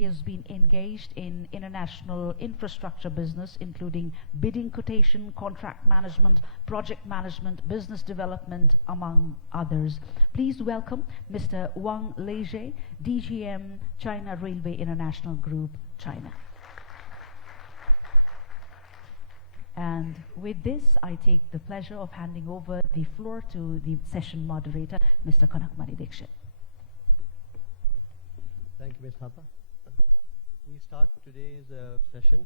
has been engaged in international infrastructure business, including bidding, quotation, contract management, project management, business development, among others. Please welcome Mr. Wang Leizhe, DGM, China Railway International Group, China. And with this, I take the pleasure of handing over the floor to the session moderator, Mr. Kanakmani Dixit. Thank you, Ms. Hata. We start today's session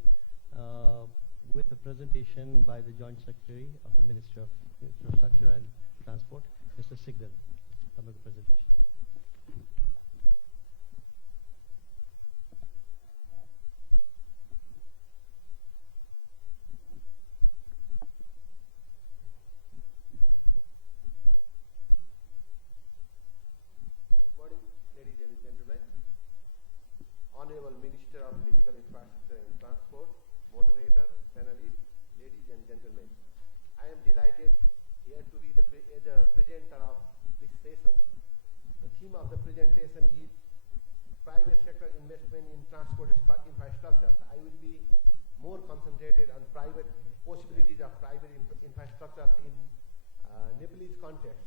with a presentation by the Joint Secretary of the Ministry of Infrastructure and Transport, Mr. Sigdal. Some of the presentation. Good morning, ladies and gentlemen. Honorable Minister of Physical Infrastructure and Transport, moderator, panelists, ladies and gentlemen. I am delighted here to be as a presenter of this session. The theme of the presentation is private sector investment in transport infrastructure. I will be more concentrated on private possibilities of private infrastructures in Nepalese context.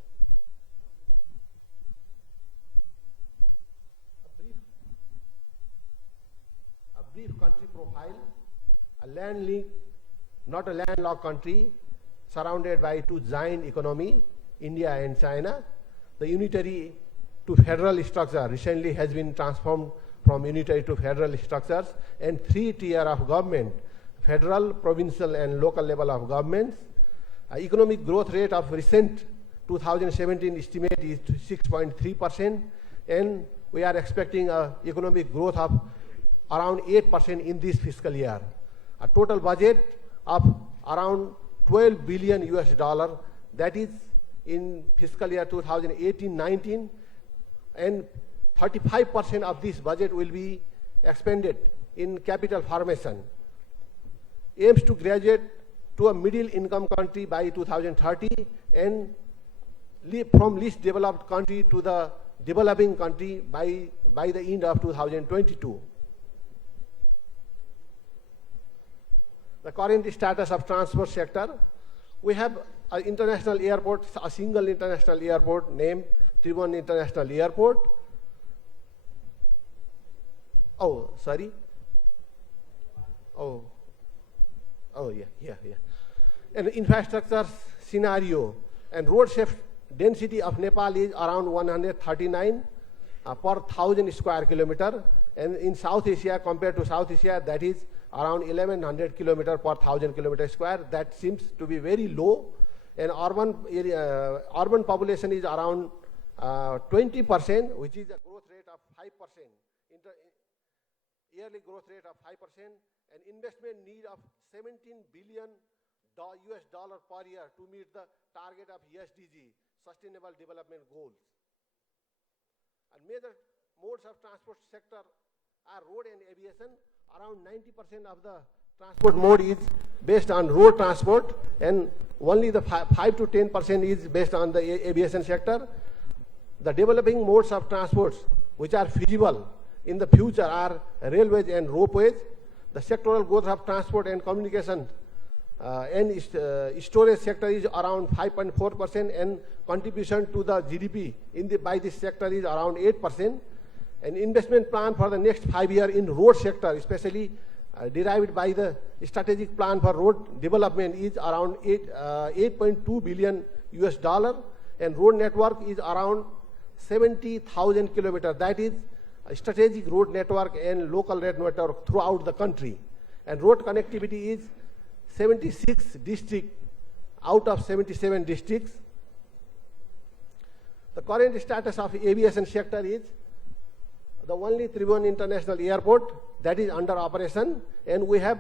A brief country profile, a land-linked, not a landlocked country, surrounded by two giant economies, India and China. The unitary to federal structure recently has been transformed from unitary to federal structures, and three tiers of government, federal, provincial and local level of governments. Economic growth rate of recent 2017 estimate is 6.3%, and we are expecting economic growth of around 8% in this fiscal year. A total budget of around $12 billion US, that is in fiscal year 2018-19, and 35% of this budget will be expended in capital formation. Aims to graduate to a middle income country by 2030 and from least developed country to the developing country by the end of 2022. The current status of transport sector, we have an international airport, a single international airport named Tribhuvan International Airport. Oh, sorry. Oh, yeah. And infrastructure scenario and road safety density of Nepal is around 139 per 1,000 square kilometer, and in South Asia, compared to South Asia, that is around 1,100 kilometer per 1,000 kilometer square. That seems to be very low, and urban population is around 20%, which is a growth rate of 5%, yearly growth rate of 5%, and investment need of $17 billion US per year to meet the target of SDG, Sustainable Development Goals. And major modes of transport sector are road and aviation. Around 90% of the transport mode is based on road transport, and only the 5 to 10% is based on the aviation sector. The developing modes of transports which are feasible in the future are railways and ropeways. The sectoral growth of transport and communication and storage sector is around 5.4%, and contribution to the GDP by this sector is around 8%. An investment plan for the next 5 years in road sector, especially derived by the strategic plan for road development, is around 8.2 billion US, and road network is around 70,000 kilometers. That is a strategic road network and local road network throughout the country. And road connectivity is 76 districts out of 77 districts. The current status of aviation sector is the only Tribhuvan International Airport that is under operation, and we have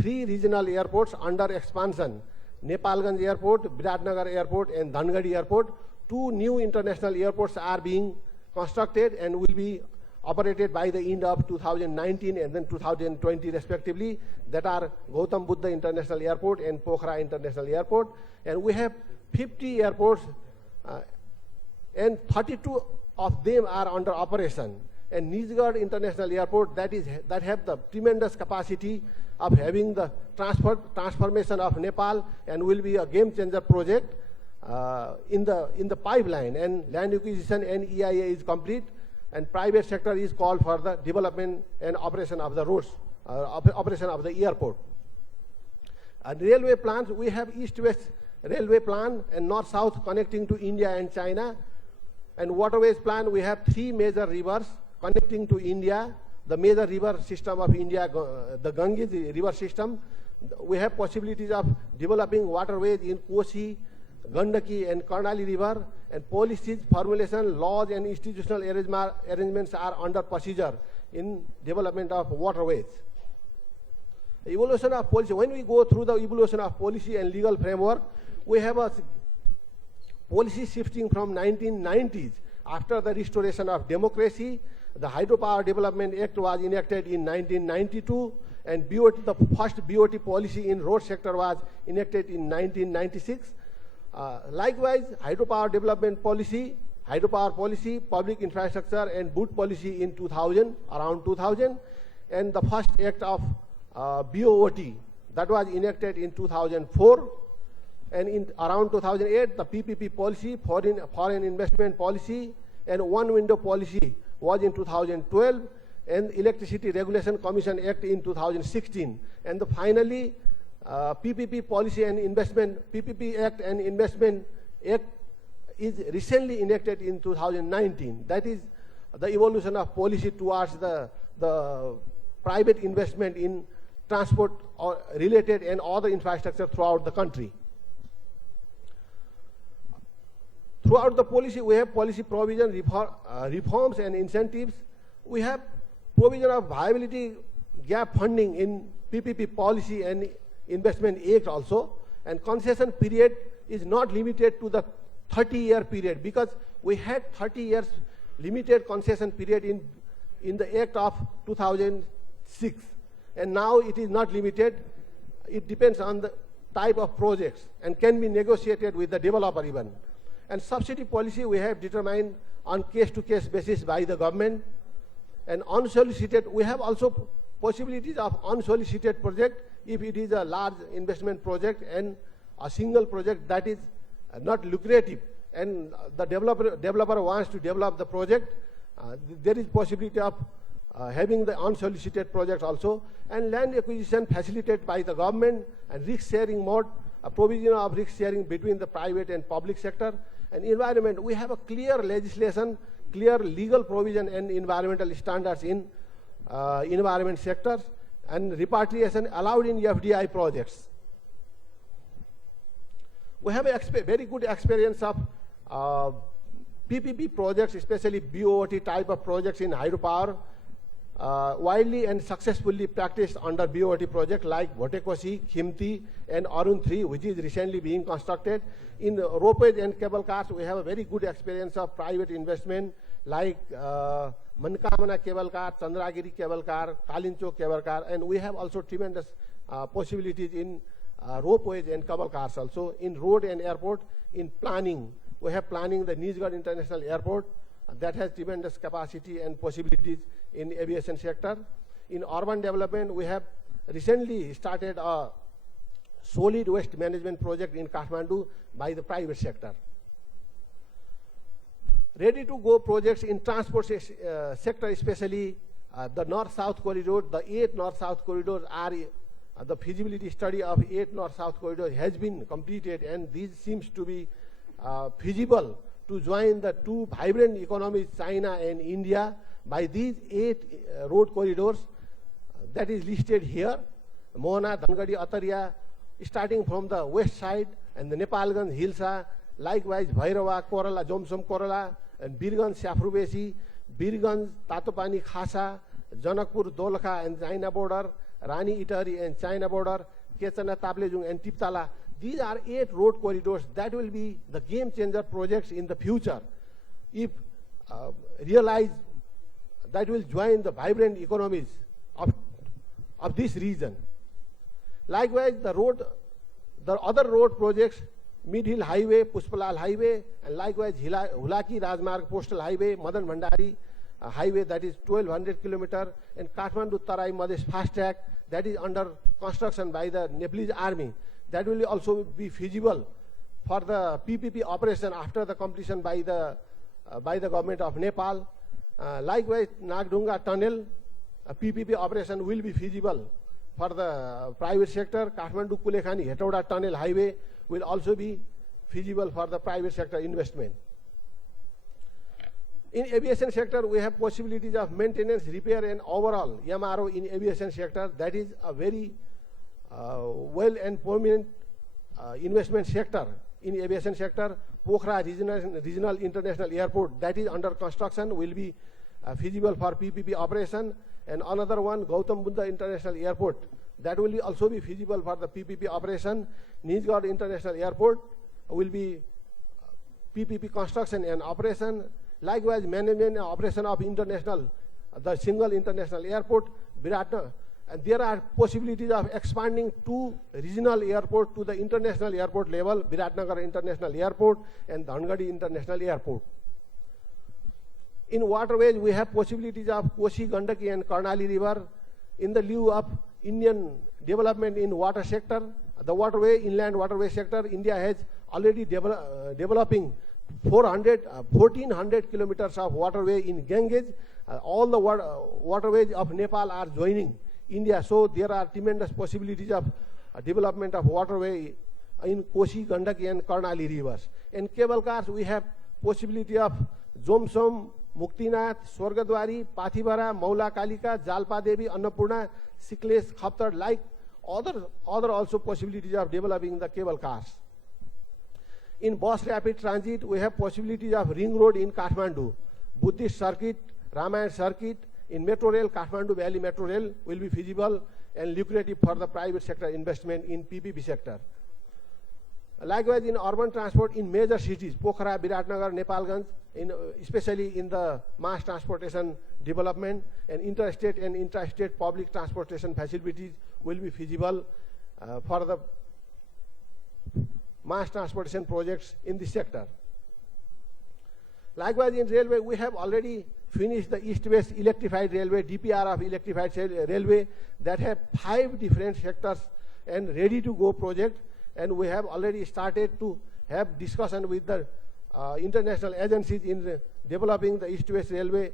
3 regional airports under expansion: Nepalganj Airport, Biratnagar Airport, and Dhangadi Airport. 2 new international airports are being constructed and will be operated by the end of 2019 and then 2020 respectively. That are Gautam Buddha International Airport and Pokhara International Airport. And we have 50 airports and 32 of them are under operation. and Nizhgard International Airport that have the tremendous capacity of having the transformation of Nepal and will be a game changer project in the pipeline, and land acquisition and EIA is complete, and private sector is called for the development and operation of the roads, operation of the airport. Railway plans, we have east-west railway plan and north-south connecting to India and China. And waterways plan, we have 3 major rivers connecting to India, the major river system of India, the Ganges river system. We have possibilities of developing waterways in Kosi, Gandaki and Karnali river, and policies, formulation, laws and institutional arrangements are under procedure in development of waterways. Evolution of policy, when we go through the evolution of policy and legal framework, we have a policy shifting from 1990s. After the restoration of democracy, the Hydropower Development Act was enacted in 1992, and BOT, the first BOT policy in road sector was enacted in 1996. Likewise, hydropower development policy, hydropower policy, public infrastructure and boot policy in 2000, around 2000, and the first act of BOT that was enacted in 2004, and in around 2008 the PPP policy, foreign investment policy, and one window policy was in 2012, and Electricity Regulation Commission Act in 2016, and finally PPP policy and investment, PPP Act and Investment Act is recently enacted in 2019. That is the evolution of policy towards the private investment in transport or related and other infrastructure throughout the country. Throughout the policy, we have policy provision, reforms and incentives. We have provision of viability gap funding in PPP policy and Investment Act also, and concession period is not limited to the 30-year period, because we had 30 years limited concession period in the Act of 2006, and now it is not limited. It depends on the type of projects and can be negotiated with the developer even. And subsidy policy we have determined on case-to-case basis by the government. And unsolicited, we have also possibilities of unsolicited project if it is a large investment project and a single project that is not lucrative, and the developer wants to develop the project, there is possibility of having the unsolicited projects also. And land acquisition facilitated by the government, and risk sharing mode, a provision of risk sharing between the private and public sector. And environment, we have a clear legislation, clear legal provision and environmental standards in environment sectors, and repatriation allowed in FDI projects. We have a very good experience of PPP projects, especially BOT type of projects in hydropower, widely and successfully practiced under BOT project like Bhotekoshi, Khimti, and Arun 3, which is recently being constructed. In ropeways and cable cars, we have a very good experience of private investment like Mankamana cable car, Chandragiri cable car, Kalinchok cable car, and we have also tremendous possibilities in ropeways and cable cars also. In road and airport, in planning, we have planning the Nizhgard International Airport that has tremendous capacity and possibilities in aviation sector. In urban development, we have recently started a solid waste management project in Kathmandu by the private sector. Ready to go projects in transport sector, especially the north-south corridor, the 8 north-south corridors are, the feasibility study of 8 north-south corridors has been completed, and this seems to be feasible to join the 2 vibrant economies, China and India, by these 8 road corridors that is listed here. Mohana, Dhangadi, Ataria, starting from the west side, and the Nepalganj, Hilsa, likewise Bhairava, Korala, Jomsom, Korala, and Birganj, Safrubesi, Birganj, Tatopani, Khasa, Janakpur, Dolakha, and China border, Rani, Itari, and China border, Kechana, Taplejung, and Tiptala. These are 8 road corridors that will be the game changer projects in the future. If realized, that will join the vibrant economies of this region. Likewise, the other road projects, Mid-Hill Highway, Puspalal Highway, and likewise Hulaki Rajmarg Postal Highway, Madan Bhandari, highway, that is 1200 kilometer, and Kathmandu Tarai Madesh fast track, that is under construction by the Nepalese army. That will also be feasible for the PPP operation after the completion by the government of Nepal. Likewise, Nagdunga tunnel PPP operation will be feasible for the private sector. Kathmandu Kulekhani Hetauda tunnel highway will also be feasible for the private sector investment. In aviation sector, we have possibilities of maintenance, repair, and overall MRO in aviation sector. That is a very well and prominent investment sector in aviation sector. Pokhara Regional International Airport, that is under construction, will be feasible for PPP operation. And another one, Gautam Buddha International Airport, that will also be feasible for the PPP operation. Nijgarh International Airport will be PPP construction and operation. Likewise, management and operation of the single international airport, Viratnagar. And there are possibilities of expanding two regional airport to the international airport level, Viratnagar International Airport and Dhangadi International Airport. In waterways, we have possibilities of Kosi, Gandaki and Karnali River. In the lieu of Indian development in water sector, the inland waterway sector, India has already developing 1400 kilometers of waterway in Ganges. All the waterways of Nepal are joining India, so there are tremendous possibilities of development of waterway in Kosi, Gandaki and Karnali rivers. In cable cars, we have possibility of Jomsom, Muktinath, Swargadwari, Pathibara, Maula Kalika, Jalpa Devi, Annapurna, Sikles, Khaptar, like other also possibilities of developing the cable cars. In bus rapid transit, we have possibilities of ring road in Kathmandu, Buddhist circuit, Ramayana circuit. In metro rail, Kathmandu Valley Metro Rail will be feasible and lucrative for the private sector investment in PPP sector. Likewise, in urban transport in major cities, Pokhara, Viratnagar, Nepalganj, especially in the mass transportation development, and interstate and intrastate public transportation facilities will be feasible for the mass transportation projects in this sector. Likewise, in railway, we have already finished the East-West electrified railway, DPR of electrified railway, that have 5 different sectors and ready-to-go project. And we have already started to have discussion with the international agencies in developing the East-West railway.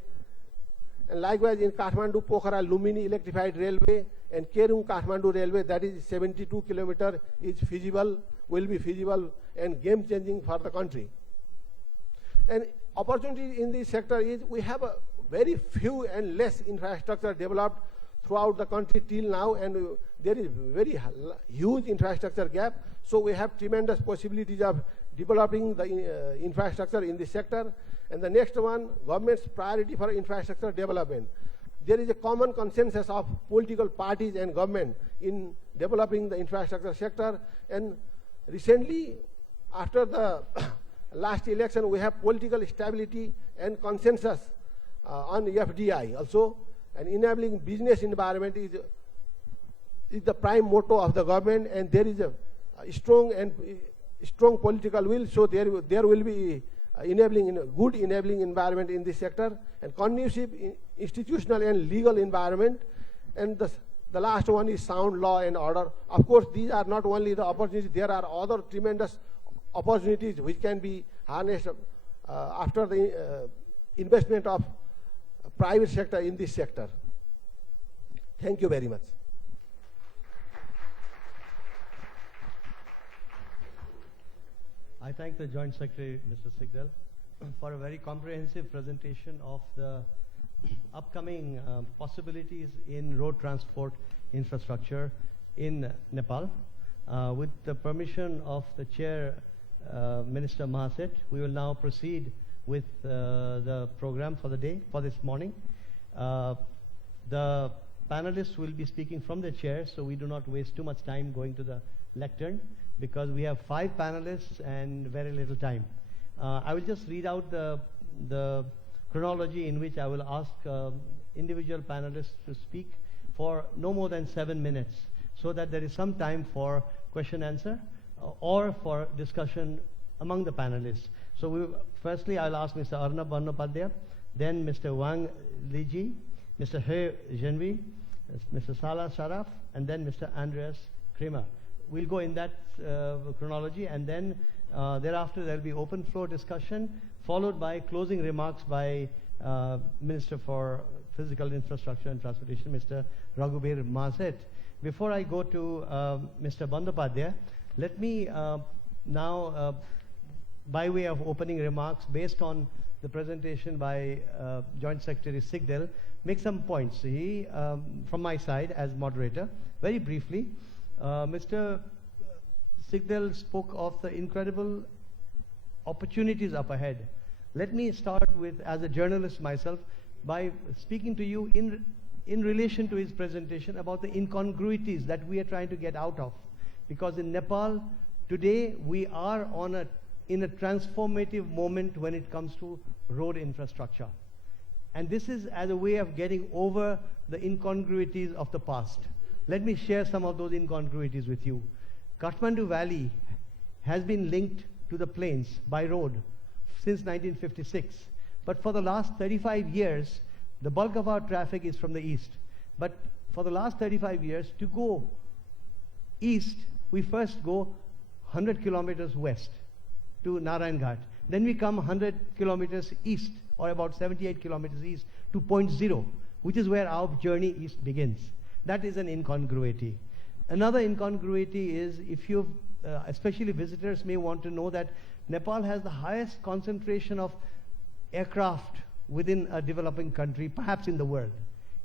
And likewise, in Kathmandu, Pokhara, Lumini electrified railway and Kerung Kathmandu railway, that is 72 kilometer, is feasible, will be feasible and game-changing for the country. And opportunity in this sector is we have a very few and less infrastructure developed throughout the country till now, and there is very huge infrastructure gap. So we have tremendous possibilities of developing the infrastructure in this sector. And the next one, government's priority for infrastructure development. There is a common consensus of political parties and government in developing the infrastructure sector. And recently, after the last election, we have political stability and consensus on FDI also. And enabling business environment is the prime motto of the government, and there is a strong political will. So there will be good enabling environment in this sector, and conducive institutional and legal environment. And the last one is sound law and order. Of course, these are not only the opportunities, there are other tremendous opportunities which can be harnessed after the investment of private sector in this sector. Thank you very much. I thank the Joint Secretary, Mr. Sigdal, for a very comprehensive presentation of the upcoming possibilities in road transport infrastructure in Nepal. With the permission of the Chair, Minister Mahaset, we will now proceed with the program for the day, for this morning. The panelists will be speaking from the chair, so we do not waste too much time going to the lectern, because we have 5 panelists and very little time. I will just read out the chronology in which I will ask individual panelists to speak for no more than 7 minutes, so that there is some time for question answer or for discussion among the panelists. So firstly, I'll ask Mr. Arnab Bandopadhyay then Mr. Wang Liji, Mr. He Zhenwi, Mr. Salah Sharaf, and then Mr. Andreas Kramer. We'll go in that chronology, and then thereafter there will be open floor discussion, followed by closing remarks by Minister for Physical Infrastructure and Transportation, Mr. Raghubir Mazet. Before I go to Mr. Bandyopadhyay, let me now, by way of opening remarks, based on the presentation by Joint Secretary Sigdel, make some points. He, from my side as moderator, very briefly, Mr. Sigdel spoke of the incredible opportunities up ahead. Let me start with, as a journalist myself, by speaking to you in relation to his presentation about the incongruities that we are trying to get out of. Because in Nepal, today, we are in a transformative moment when it comes to road infrastructure. And this is as a way of getting over the incongruities of the past. Let me share some of those incongruities with you. Kathmandu Valley has been linked to the plains by road since 1956. But for the last 35 years, the bulk of our traffic is from the east. But for the last 35 years, to go east, we first go 100 kilometers west to Narayan Ghat. Then we come 100 kilometers east, or about 78 kilometers east, to Point Zero, which is where our journey east begins. That is an incongruity. Another incongruity is, if you, especially visitors may want to know that Nepal has the highest concentration of aircraft within a developing country, perhaps in the world.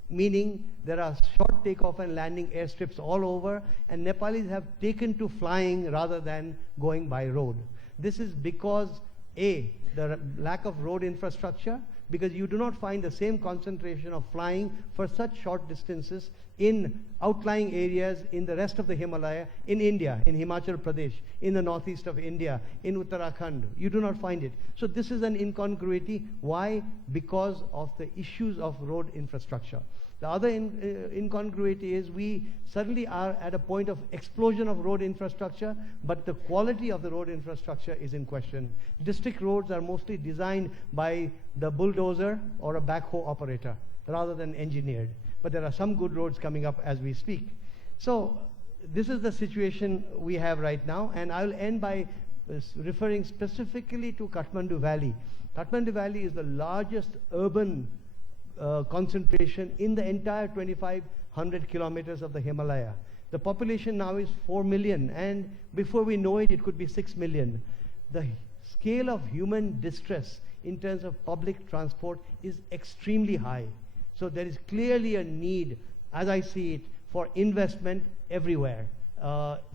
Meaning there are short takeoff and landing airstrips all over, and Nepalis have taken to flying rather than going by road. This is because, A, the lack of road infrastructure, because you do not find the same concentration of flying for such short distances in outlying areas in the rest of the Himalaya, in India, in Himachal Pradesh, in the northeast of India, in Uttarakhand. You do not find it. So this is an incongruity. Why? Because of the issues of road infrastructure. The other incongruity is we suddenly are at a point of explosion of road infrastructure, but the quality of the road infrastructure is in question. District roads are mostly designed by the bulldozer or a backhoe operator rather than engineered. But there are some good roads coming up as we speak. So this is the situation we have right now, and I'll end by referring specifically to Kathmandu Valley. Kathmandu Valley is the largest urban concentration in the entire 2,500 kilometers of the Himalaya. The population now is 4 million, and before we know it, it could be 6 million. The scale of human distress in terms of public transport is extremely high. So there is clearly a need, as I see it, for investment everywhere,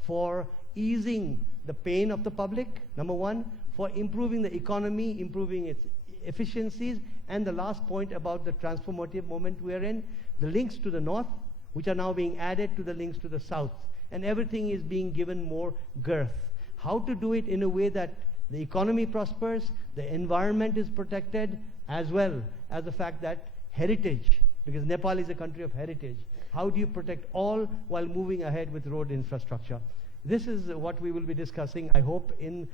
for easing the pain of the public, number one, for improving the economy, improving its efficiencies, and the last point about the transformative moment we are in, the links to the north, which are now being added to the links to the south, and everything is being given more girth. How to do it in a way that the economy prospers, the environment is protected, as well as the fact that heritage, because Nepal is a country of heritage, how do you protect all while moving ahead with road infrastructure? This is what we will be discussing, I hope, in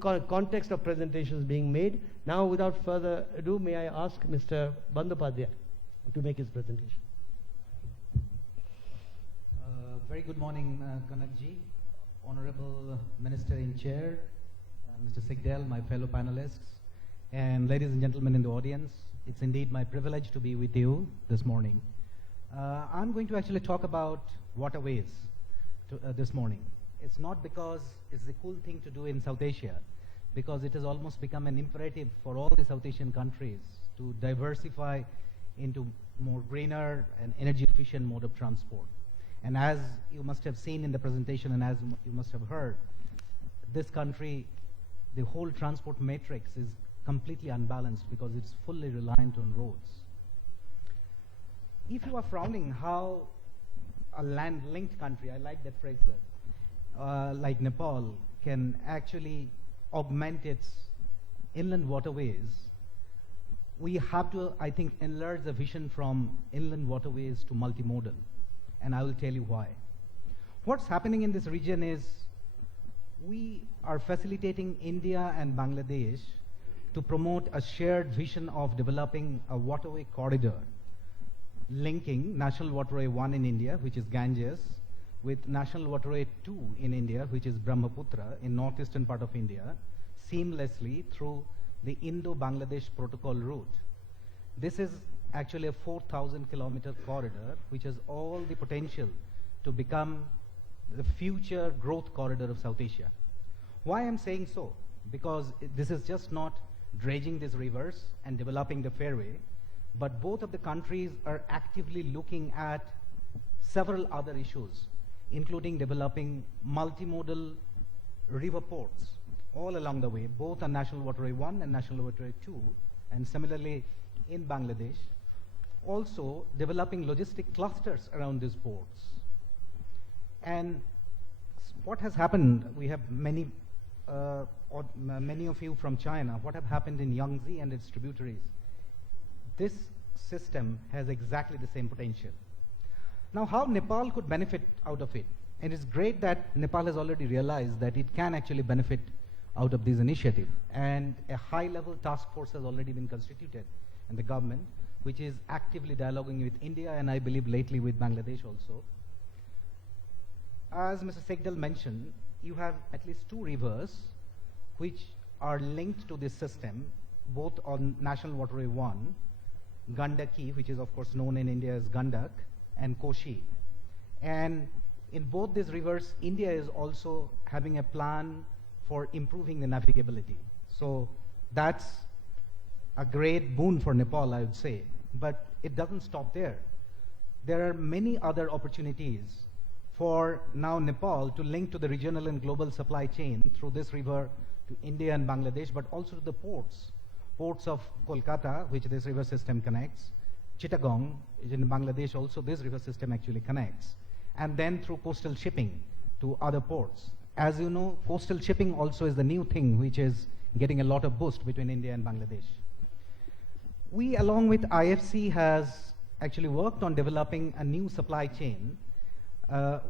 context of presentations being made. Now, without further ado, may I ask Mr. Bandyopadhyay to make his presentation. Very good morning, Kanakji, Honorable Minister in Chair, Mr. Sigdel, my fellow panelists, and ladies and gentlemen in the audience. It's indeed my privilege to be with you this morning. I'm going to actually talk about waterways this morning. It's not because it's the cool thing to do in South Asia, because it has almost become an imperative for all the South Asian countries to diversify into more greener and energy efficient mode of transport. And as you must have seen in the presentation and as you must have heard, this country, the whole transport matrix is completely unbalanced because it's fully reliant on roads. If you are frowning how a land-linked country, I like that phrase, sir, like Nepal, can actually augment its inland waterways, we have to, I think, enlarge the vision from inland waterways to multimodal. And I will tell you why. What's happening in this region is we are facilitating India and Bangladesh to promote a shared vision of developing a waterway corridor linking National Waterway 1 in India, which is Ganges, with National Waterway 2 in India, which is Brahmaputra in northeastern part of India, seamlessly through the Indo-Bangladesh protocol route. This is actually a 4,000 kilometer corridor, which has all the potential to become the future growth corridor of South Asia. Why I'm saying so? Because this is just not dredging these rivers and developing the fairway, but both of the countries are actively looking at several other issues, including developing multimodal river ports all along the way, both on National Waterway 1 and National Waterway 2, and similarly in Bangladesh, also developing logistic clusters around these ports. And what has happened, we have many of you from China, what have happened in Yangtze and its tributaries? This system has exactly the same potential. Now, how Nepal could benefit out of it? And it's great that Nepal has already realized that it can actually benefit out of this initiative. And a high-level task force has already been constituted in the government, which is actively dialoguing with India and I believe lately with Bangladesh also. As Mr. Sekdal mentioned, you have at least two rivers which are linked to this system, both on National Waterway 1, Gandaki, which is of course known in India as Gandak, and Koshi. And in both these rivers, India is also having a plan for improving the navigability. So that's a great boon for Nepal, I would say. But it doesn't stop there. There are many other opportunities for now Nepal to link to the regional and global supply chain through this river to India and Bangladesh, but also to the ports. Ports of Kolkata, which this river system connects, Chittagong, in Bangladesh also this river system actually connects, and then through coastal shipping to other ports. As you know, coastal shipping also is the new thing which is getting a lot of boost between India and Bangladesh. We, along with IFC, has actually worked on developing a new supply chain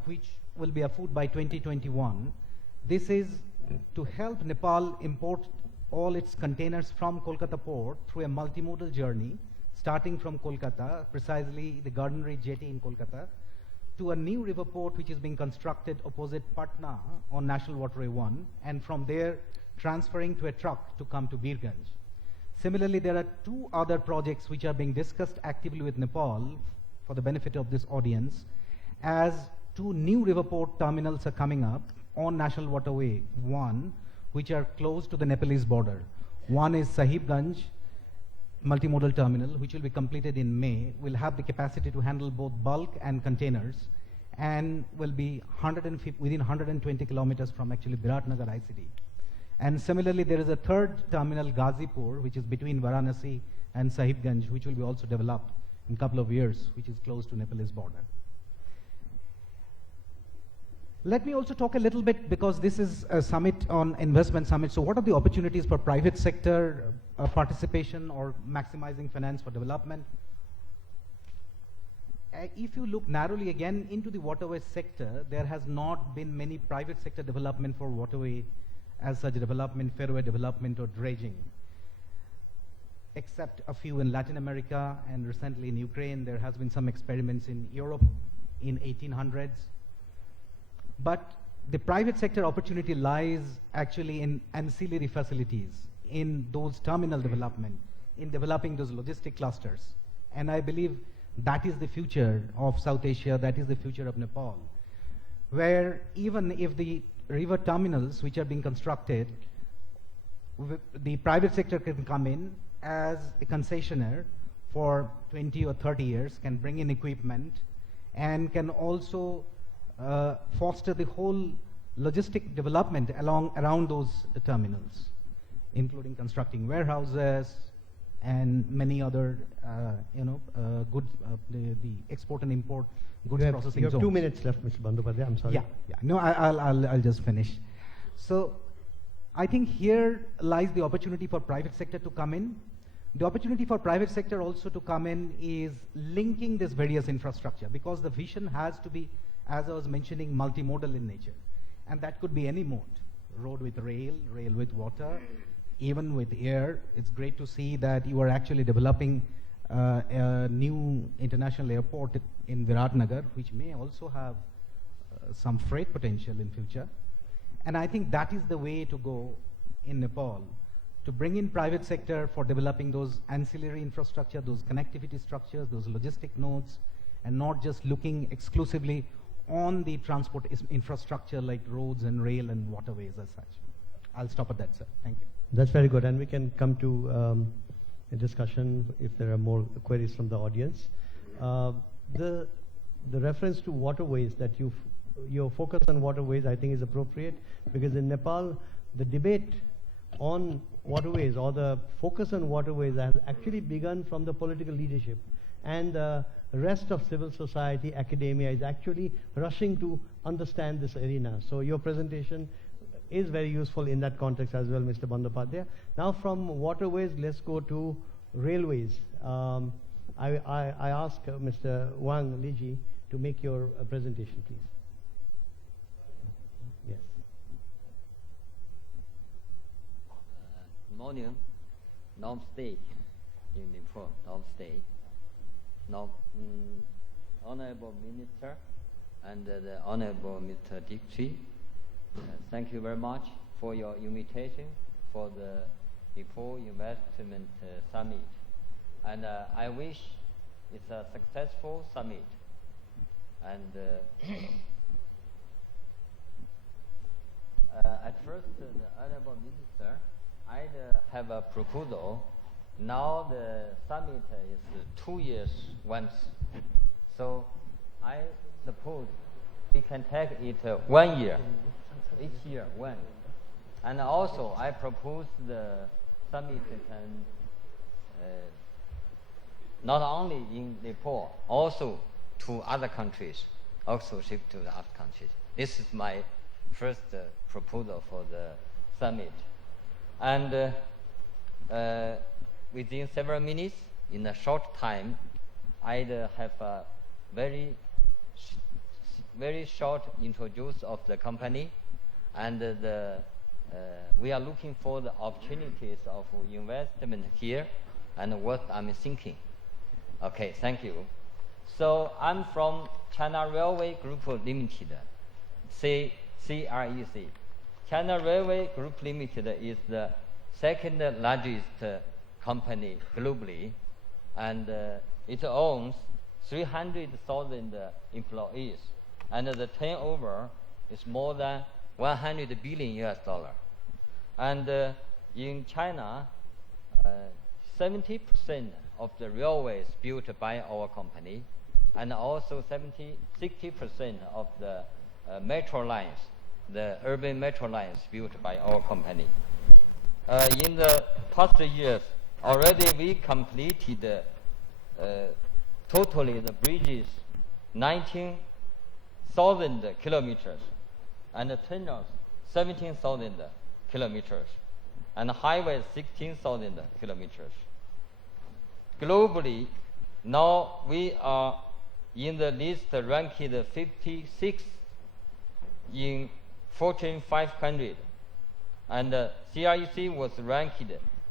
which will be afoot by 2021. This is to help Nepal import all its containers from Kolkata port through a multimodal journey, starting from Kolkata, precisely the Gardnery jetty in Kolkata, to a new river port which is being constructed opposite Patna on National Waterway 1, and from there transferring to a truck to come to Birganj. Similarly, there are two other projects which are being discussed actively with Nepal for the benefit of this audience, as two new river port terminals are coming up on National Waterway 1, which are close to the Nepalese border. One is Sahibganj multimodal terminal, which will be completed in May, will have the capacity to handle both bulk and containers, and will be within 120 kilometers from actually Biratnagar ICD. And similarly, there is a third terminal, Ghazipur, which is between Varanasi and Sahibganj, which will be also developed in a couple of years, which is close to Nepalese border. Let me also talk a little bit, because this is a summit on investment summit. So what are the opportunities for private sector participation or maximizing finance for development? If you look narrowly again into the waterway sector, there has not been many private sector development for waterway as such development, fairway development or dredging, except a few in Latin America and recently in Ukraine. There has been some experiments in Europe in 1800s. But the private sector opportunity lies actually in ancillary facilities, in those terminal development, in developing those logistic clusters. And I believe that is the future of South Asia, that is the future of Nepal, where even if the river terminals which are being constructed, the private sector can come in as a concessionaire for 20 or 30 years, can bring in equipment, and can also foster the whole logistic development around those terminals, including constructing warehouses and many other, the export and import goods processing zones. You have 2 minutes left, Mr. Bandyopadhyay. I'm sorry. Yeah. No, I'll just finish. So I think here lies the opportunity for private sector to come in. The opportunity for private sector also to come in is linking this various infrastructure, because the vision has to be, as I was mentioning, multimodal in nature. And that could be any mode: road with rail, rail with water, even with air, it's great to see that you are actually developing a new international airport in Viratnagar, which may also have some freight potential in future. And I think that is the way to go in Nepal, to bring in private sector for developing those ancillary infrastructure, those connectivity structures, those logistic nodes, and not just looking exclusively on the transport infrastructure like roads and rail and waterways as such. I'll stop at that, sir. Thank you. That's very good, and we can come to a discussion if there are more queries from the audience. The reference to waterways, that your focus on waterways, I think is appropriate, because in Nepal, the debate on waterways, or the focus on waterways, has actually begun from the political leadership, and the rest of civil society, academia, is actually rushing to understand this arena. So your presentation is very useful in that context as well, Mr. Bandyopadhyay. Now from waterways, let's go to railways. I ask Mr. Wang Liji to make your presentation, please. Yes. Good morning. Namaste in Nepal, Namaste. Now, Honorable Minister and the Honorable Mr. Dikchi, thank you very much for your invitation for the Nepal Investment Summit. And I wish it's a successful summit. And at first, the Honorable Minister, I'd have a proposal. Now the summit is 2 years once. So I suppose we can take it 1 year, each year one. And also I propose the summit can not only in Nepal, also to other countries, also shift to the other countries. This is my first proposal for the summit. And within several minutes, in a short time, I'd have a very short introduction of the company, and we are looking for the opportunities of investment here and what I'm thinking. Okay, thank you. So I'm from China Railway Group Limited, CREC. China Railway Group Limited is the second largest company globally, and it owns 300,000 employees, and the turnover is more than $100 billion. And in China, 70% of the railways built by our company, and also 60% of the metro lines, the urban metro lines built by our company. In the past years, already we completed totally the bridges 19,000 kilometers, and the tunnels 17,000 kilometers, and highways 16,000 kilometers. Globally, now we are in the list ranked 56 in Fortune 500, and CREC was ranked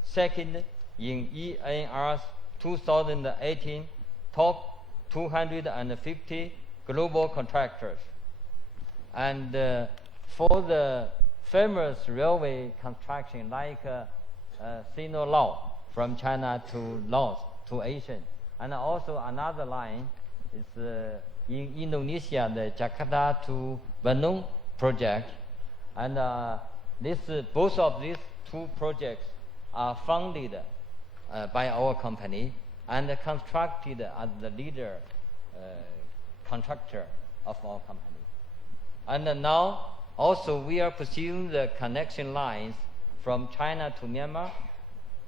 second in ENR's 2018 top 250 global contractors. And for the famous railway construction like Sino Lao from China to Laos to Asia, and also another line is in Indonesia, the Jakarta to Bandung project. And both of these two projects are funded by our company and constructed as the leader contractor of our company. And now also we are pursuing the connection lines from China to Myanmar,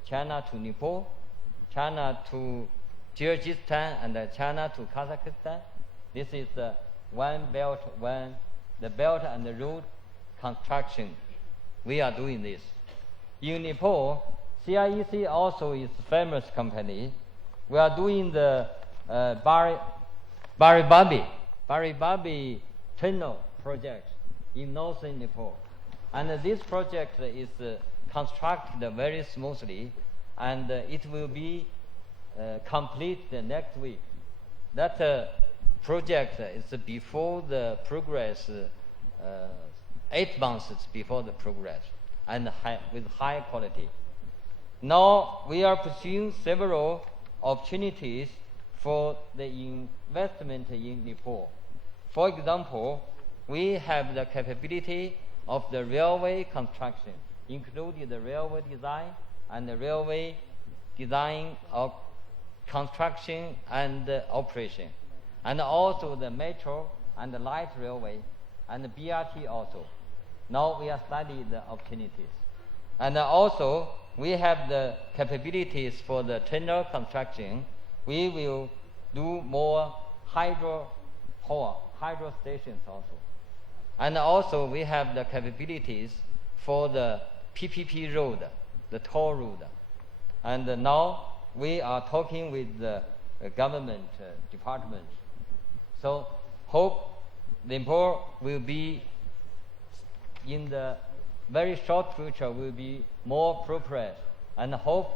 China to Nepal, China to Kyrgyzstan, and China to Kazakhstan. This is the one belt, the belt and the road construction. We are doing this. In Nepal, CREC also is a famous company. We are doing the Baribabi tunnel project in northern Nepal. And this project is constructed very smoothly, and it will be complete next week. That project is before the progress, 8 months before the progress, and with high quality. Now we are pursuing several opportunities for the investment in Nepal. For example, we have the capability of the railway construction, including the railway design and the railway design of construction and operation, and also the metro and the light railway and the BRT also. Now we are studying the opportunities. And also we have the capabilities for the tunnel construction. We will do more hydro power, hydro stations also. And also we have the capabilities for the PPP road, the toll road. And now we are talking with the government departments. So hope Nepal will be, in the very short future, will be more progress, and hope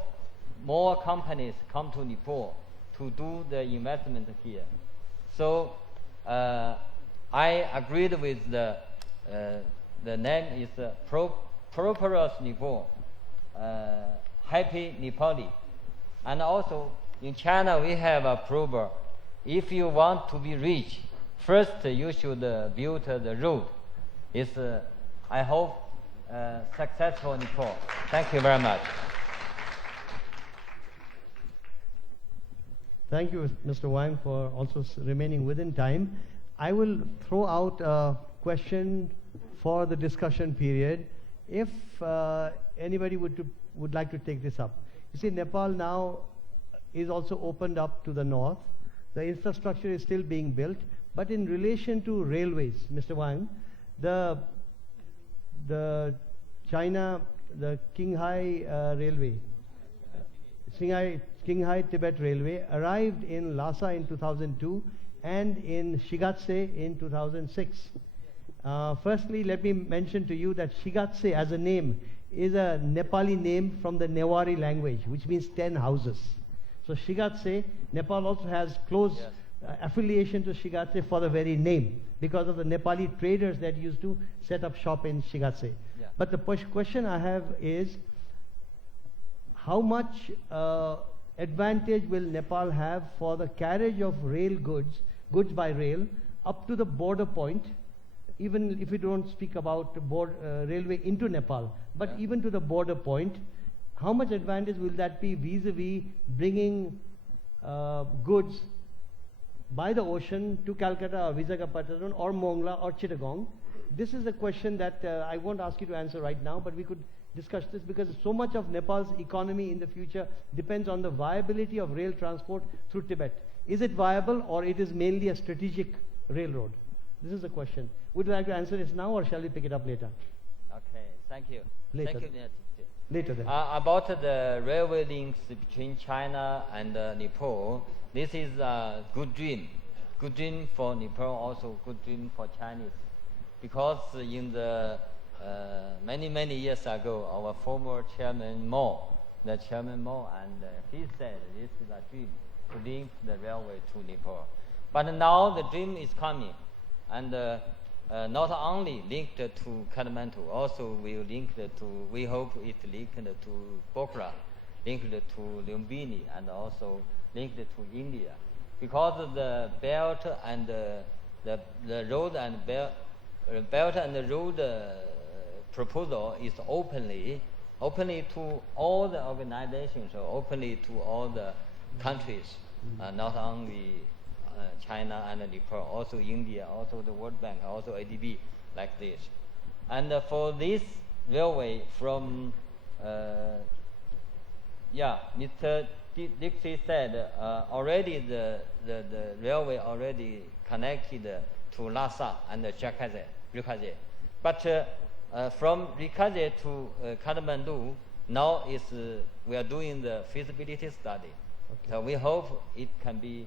more companies come to Nepal to do the investment here. So I agreed with the name is Prosperous Nepal, Happy Nepali. And also in China we have a proverb: if you want to be rich, first you should build the road. It's I hope successful in Nepal. Thank you very much. Thank you, Mr. Wang, for also remaining within time. I will throw out a question for the discussion period. If anybody would like to take this up. You see, Nepal now is also opened up to the north. The infrastructure is still being built, but in relation to railways, Mr. Wang, the China, the Qinghai Railway, Qinghai Tibet Railway arrived in Lhasa in 2002 and in Shigatse in 2006. Firstly, let me mention to you that Shigatse as a name is a Nepali name from the Newari language, which means 10 houses. So Shigatse, Nepal also has close affiliation to Shigatse for the very name, because of the Nepali traders that used to set up shop in Shigatse. Yeah. But the question I have is, how much advantage will Nepal have for the carriage of rail goods by rail, up to the border point, even if we don't speak about railway into Nepal, but even to the border point? How much advantage will that be vis-a-vis bringing goods by the ocean to Calcutta or Visakhapatnam or Mongla or Chittagong? This is a question that I won't ask you to answer right now, but we could discuss this, because so much of Nepal's economy in the future depends on the viability of rail transport through Tibet. Is it viable, or it is mainly a strategic railroad? This is the question. Would you like to answer this now, or shall we pick it up later? Okay, thank you. Later. Thank you. Later then. About the railway links between China and Nepal, this is a good dream. Good dream for Nepal, also good dream for Chinese. Because in the many years ago, our former Chairman Mao, and he said this is a dream to link the railway to Nepal. But now the dream is coming, and not only linked to Kathmandu, also we hope it linked to Pokhara, linked to Lumbini, and also linked to India. Because of the belt and the road and belt and the road proposal is openly to all the organizations, or openly to all the countries, not only China and Nepal, also India, also the World Bank, also ADB, like this. And for this railway from, Mr. Dixie said already the railway already connected to Lhasa and Rikaze. But from Rikaze to Kathmandu, now we are doing the feasibility study. Okay. So we hope it can be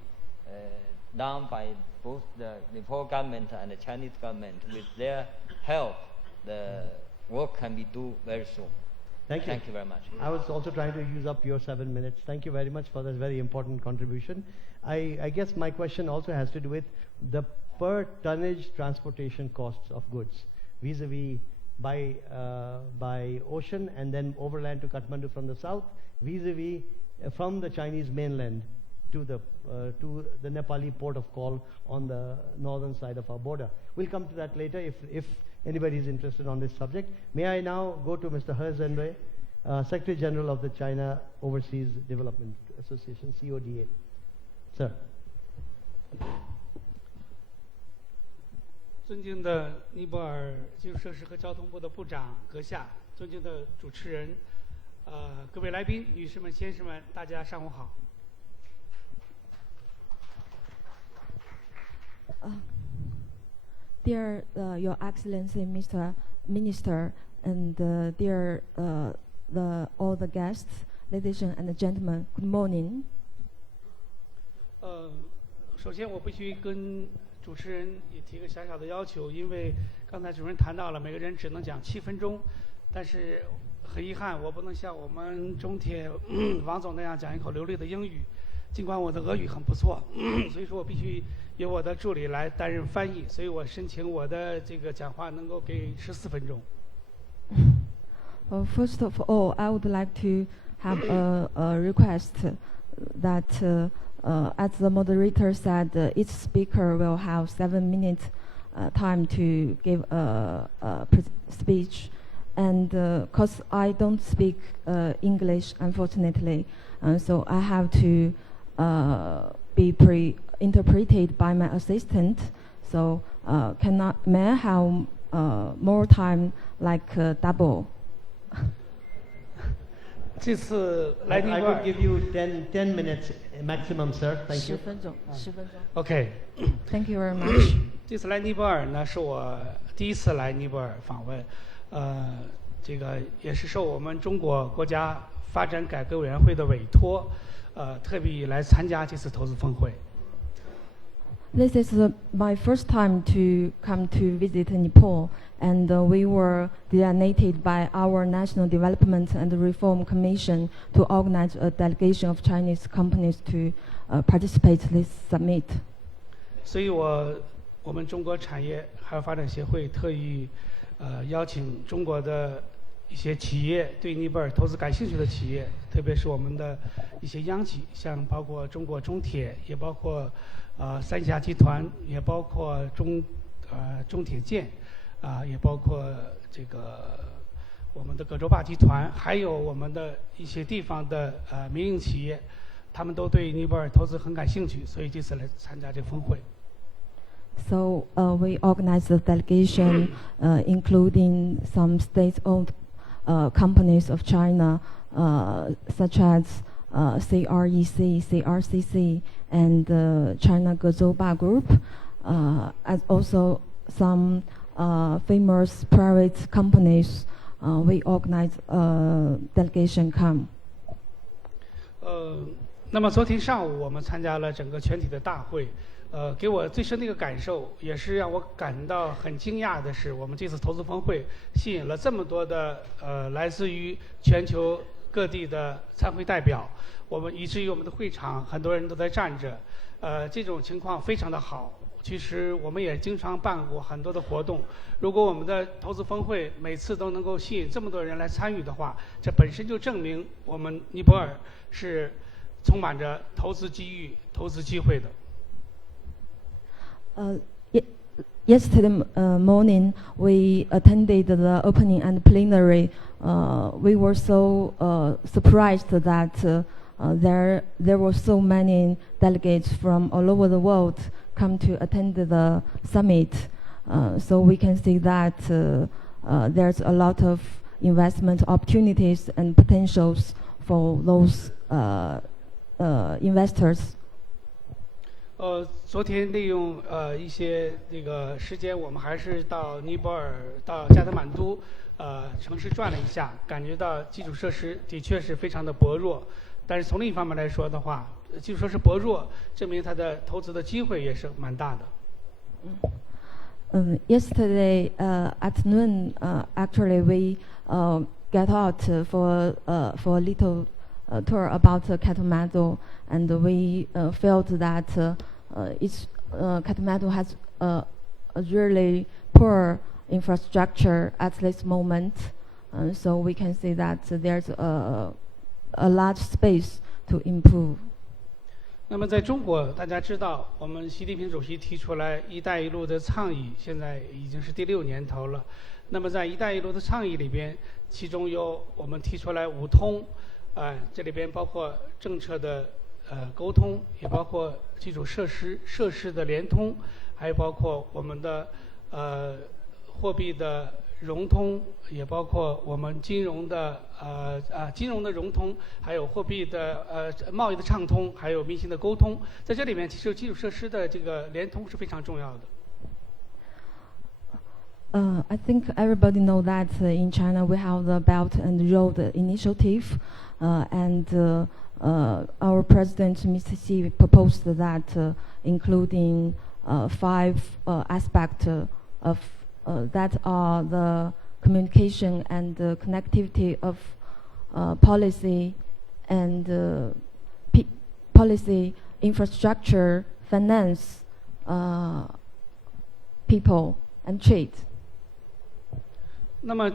done by both the Nepal government and the Chinese government. With their help, the work can be done very soon. Thank you. Thank you very much. I was also trying to use up your 7 minutes. Thank you very much for this very important contribution. I guess my question also has to do with the per tonnage transportation costs of goods vis-a-vis by ocean and then overland to Kathmandu from the south, vis-a-vis from the Chinese mainland to the Nepali port of call on the northern side of our border. We'll come to that later if anybody is interested on this subject. May I now go to Mr. He Zhenwei, Secretary General of the China Overseas Development Association, CODA. Sir. 尊敬的尼泊尔基础设施和交通部的部长阁下，尊敬的主持人，各位来宾，女士们、先生们，大家上午好。Dear Your Excellency, Mr. Minister, and dear all the guests, ladies and gentlemen, good morning. 首先我必须跟主持人也提个小小的要求，因为刚才主持人谈到了每个人只能讲7分钟，但是很遗憾，我不能像我们中铁王总那样讲一口流利的英语，尽管我的俄语很不错，所以说我必须由我的助理来担任翻译，所以我申请我的这个讲话能够给14分钟。First of all, I would like to have a request that, as the moderator said, each speaker will have 7 minutes time to give a speech. And because I don't speak English, unfortunately, so I have to be interpreted by my assistant. So may I have more time, like double? 这次来尼泊 I 尔 could give you 10 minutes maximum, sir. Thank you. 10分钟，10分钟。 ，OK。 Thank you very much. 这次来尼泊尔呢，是我第一次来尼泊尔访问，这个也是受我们中国国家发展改革委员会的委托，特地来参加这次投资峰会。 This is my first time to come to visit Nepal, and we were designated by our National Development and Reform Commission to organize a delegation of Chinese companies to participate this summit. 所以我们中国产业还有发展协会特意邀请中国的一些企业对尼泊尔投资感兴趣的企业，特别是我们的一些央企，像包括中国中铁，也包括三峡集团，也包括中铁建，也包括这个我们的葛洲坝集团，还有我们的一些地方的民营企业，他们都对尼泊尔投资很感兴趣，所以这次来参加这个峰会。 So we organized a delegation, including some state-owned companies of China, such as CREC, CRCC, and China Gezouba Group, as also some famous private companies. We organized a delegation come. 那么昨天上午我们参加了整个全体的大会，给我最深的一个感受，也是让我感到很惊讶的是，我们这次投资峰会吸引了这么多的来自于全球各地的参会代表，以至于我们的会场很多人都在站着，这种情况非常的好。其实我们也经常办过很多的活动，如果我们的投资峰会每次都能够吸引这么多人来参与的话，这本身就证明我们尼泊尔是充满着投资机遇、投资机会的。 Yesterday morning, we attended the opening and plenary. We were so surprised that there were so many delegates from all over the world come to attend the summit. So we can see that there's a lot of investment opportunities and potentials for those investors. 昨天利用一些这个时间，我们还是到尼泊尔、到加德满都城市转了一下，感觉到基础设施的确是非常的薄弱。但是从另一方面来说的话，基础设施薄弱，证明它的投资的机会也是蛮大的。Yesterday afternoon, actually we get out for a little tour about Kathmandu, and we felt that Kathmandu has a really poor infrastructure at this moment, so we can see that there's a large space to improve. 那么在中国，大家知道，我们习近平主席提出来"一带一路"的倡议，现在已经是第6年头了。那么在"一带一路"的倡议里边，其中有我们提出来5通，这里边包括政策的沟通，也包括基础设施的联通，还有包括我们的货币的融通，也包括我们金融的融通，还有货币的贸易的畅通，还有民心的沟通。在这里面，其实基础设施的这个联通是非常重要的。I think everybody knows that in China we have the Belt and Road Initiative, and our President Mr. Xi proposed that including 5 aspects of that are the communication and the connectivity of policy and policy, infrastructure, finance, people, and trade. 那么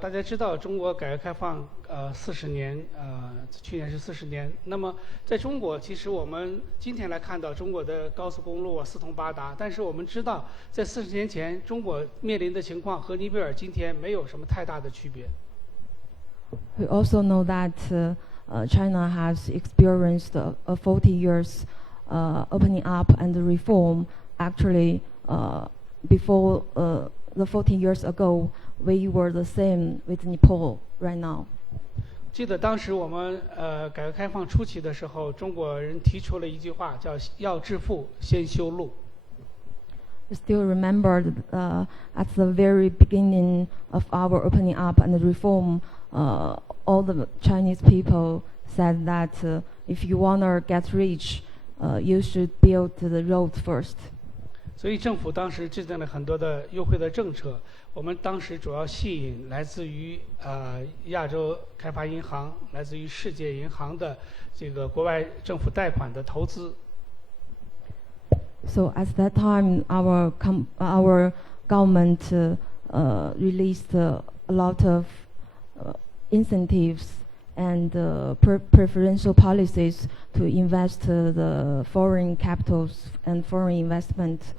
大家知道中国改革开放40年，去年是40年。那么在中国，其实我们今天来看到中国的高速公路四通八达，但是我们知道在40年前，中国面临的情况和尼泊尔今天没有什么太大的区别。We also know that China has experienced a 40 years opening up and reform. Actually, before the 40 years ago, we were the same with Nepal right now. 记得当时我们改革开放初期的时候，中国人提出了一句话，叫"要致富，先修路"。I still remember at the very beginning of our opening up and reform, all the Chinese people said that if you want to get rich, you should build the road first. 所以政府当时制定了很多的优惠的政策。我们当时主要吸引来自于亚洲开发银行、来自于世界银行的这个国外政府贷款的投资。So at that time, our government released a lot of incentives and preferential policies to invest the foreign capitals and foreign investment,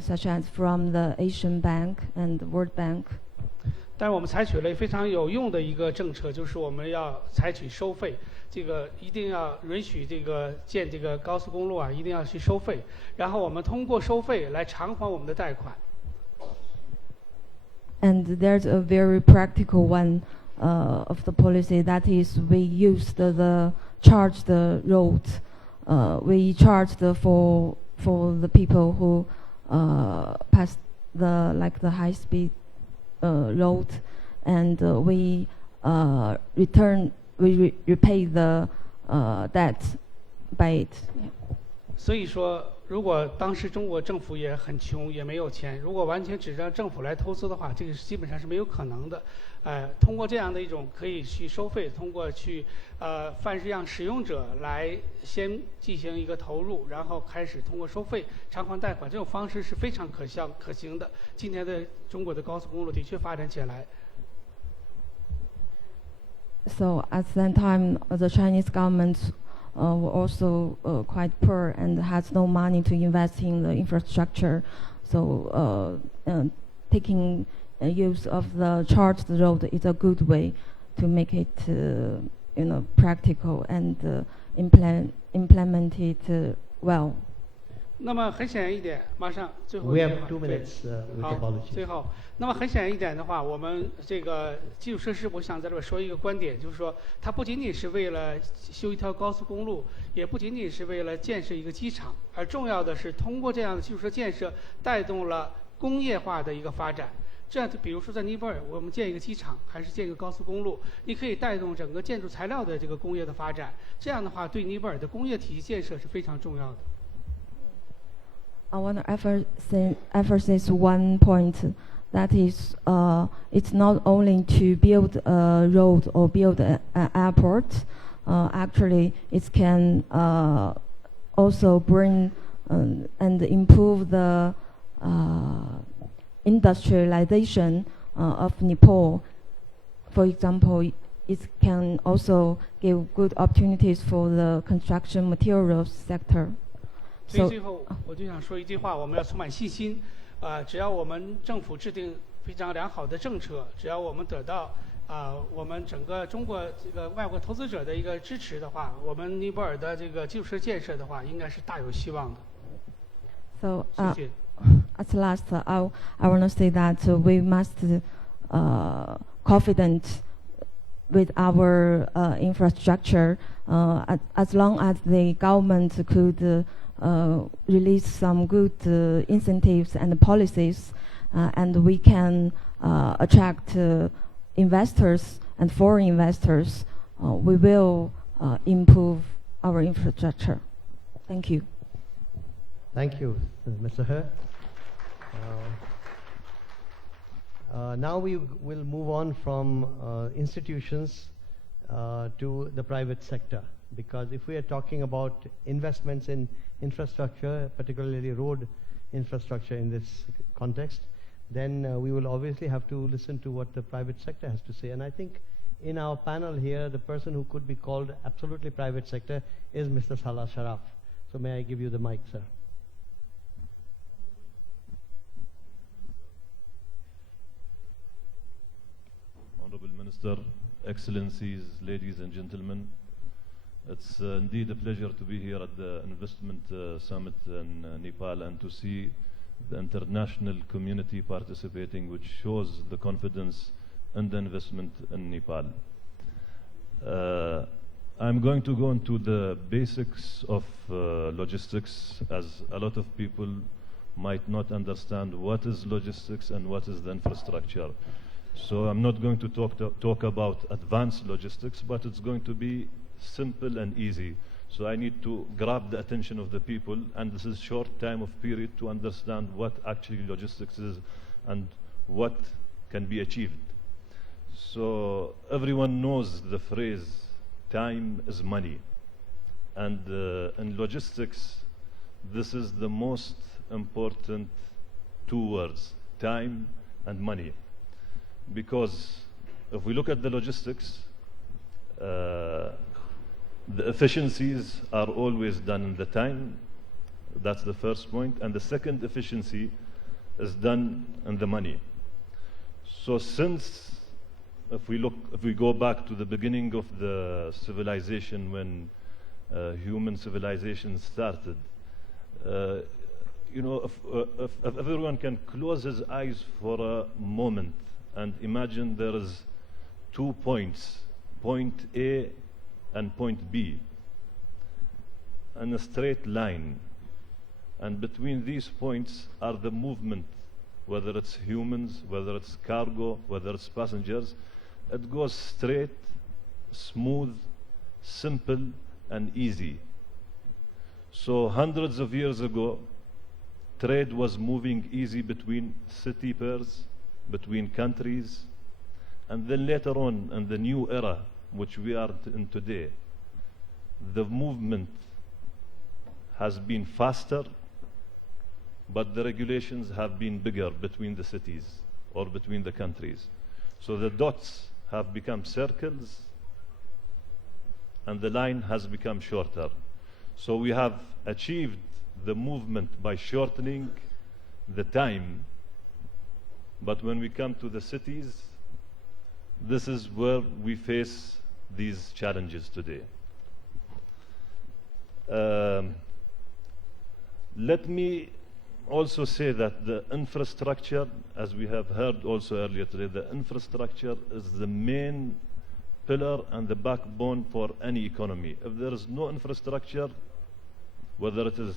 such as from the Asian Bank and World Bank. 但是我们采取了非常有用的一个政策，就是我们要采取收费，这个一定要允许这个建这个高速公路一定要去收费，然后我们通过收费来偿还我们的贷款。And there's a very practical one of the policy, that is we used the charged road. We charged for the people who pass the high speed road, and we repay the debt by it. 所以说，如果当时中国政府也很穷，也没有钱，如果完全只让政府来投资的话，这个基本上是没有可能的。通过这样的一种可以去收费，通过去凡是让使用者来先进行一个投入，然后开始通过收费偿还贷款，这种方式是非常可行的。今天的中国的高速公路的确发展起来。So at that time, the Chinese government were also quite poor and has no money to invest in the infrastructure. So taking use of the charged road is a good way to make it, practical and implement it well. 那么很显然一点，马上最后 We have 2 minutes with 好， apologies. 最后，那么很显然一点的话，我们这个基础设施，我想在这边说一个观点，就是说，它不仅仅是为了修一条高速公路，也不仅仅是为了建设一个机场，而重要的是通过这样的基础设施建设，带动了工业化的一个发展。这样，比如说在尼泊尔，我们建一个机场，还是建一个高速公路，你可以带动整个建筑材料的这个工业的发展。这样的话，对尼泊尔的工业体系建设是非常重要的。I want to emphasize one point, That is, it's not only to build a road or build an airport. Actually, it can also bring and improve the industrialization of Nepal. For example, it can also give good opportunities for the construction materials sector. 所以最后我就想说一句话，我们要充满信心。只要我们政府制定非常良好的政策，只要我们得到我们整个中国这个外国投资者的一个支持的话，我们尼泊尔的这个基础设施建设的话，应该是大有希望的。So, 谢谢。at last, I want to say that we must confident with our infrastructure as long as the government could release some good incentives and policies, and we can attract investors and foreign investors, we will improve our infrastructure. Thank you. Thank you, Mr. He. Now we will move on from institutions to the private sector, because if we are talking about investments in infrastructure, particularly road infrastructure in this context, then we will obviously have to listen to what the private sector has to say. And I think in our panel here, the person who could be called absolutely private sector is Mr. Salah Sharaf. So may I give you the mic, sir. Honorable Minister, Excellencies, ladies and gentlemen, it's indeed a pleasure to be here at the Investment Summit in Nepal and to see the international community participating, which shows the confidence in the investment in Nepal. I'm going to go into the basics of logistics, as a lot of people might not understand what is logistics and what is the infrastructure. So I'm not going to talk about advanced logistics, but it's going to be simple and easy. So I need to grab the attention of the people, and this is short time of period to understand what actually logistics is and what can be achieved. So everyone knows the phrase, time is money. And in logistics, this is the most important two words, time and money. Because if we look at the logistics, the efficiencies are always done in the time. That's the first point. And the second efficiency is done in the money. So since, if we go back to the beginning of the civilization, when human civilization started, you know, if everyone can close his eyes for a moment and imagine there is 2 points, point A and point B, in a straight line, and between these points are the movement, whether it's humans, whether it's cargo, whether it's passengers, it goes straight, smooth, simple, and easy. So hundreds of years ago, trade was moving easy between city pairs, between countries, and then later on in the new era which we are in today, the movement has been faster, but the regulations have been bigger between the cities or between the countries. So the dots have become circles and the line has become shorter. So we have achieved the movement by shortening the time. But when we come to the cities, this is where we face these challenges today. Let me also say that the infrastructure, as we have heard also earlier today, the infrastructure is the main pillar and the backbone for any economy. If there is no infrastructure, whether it is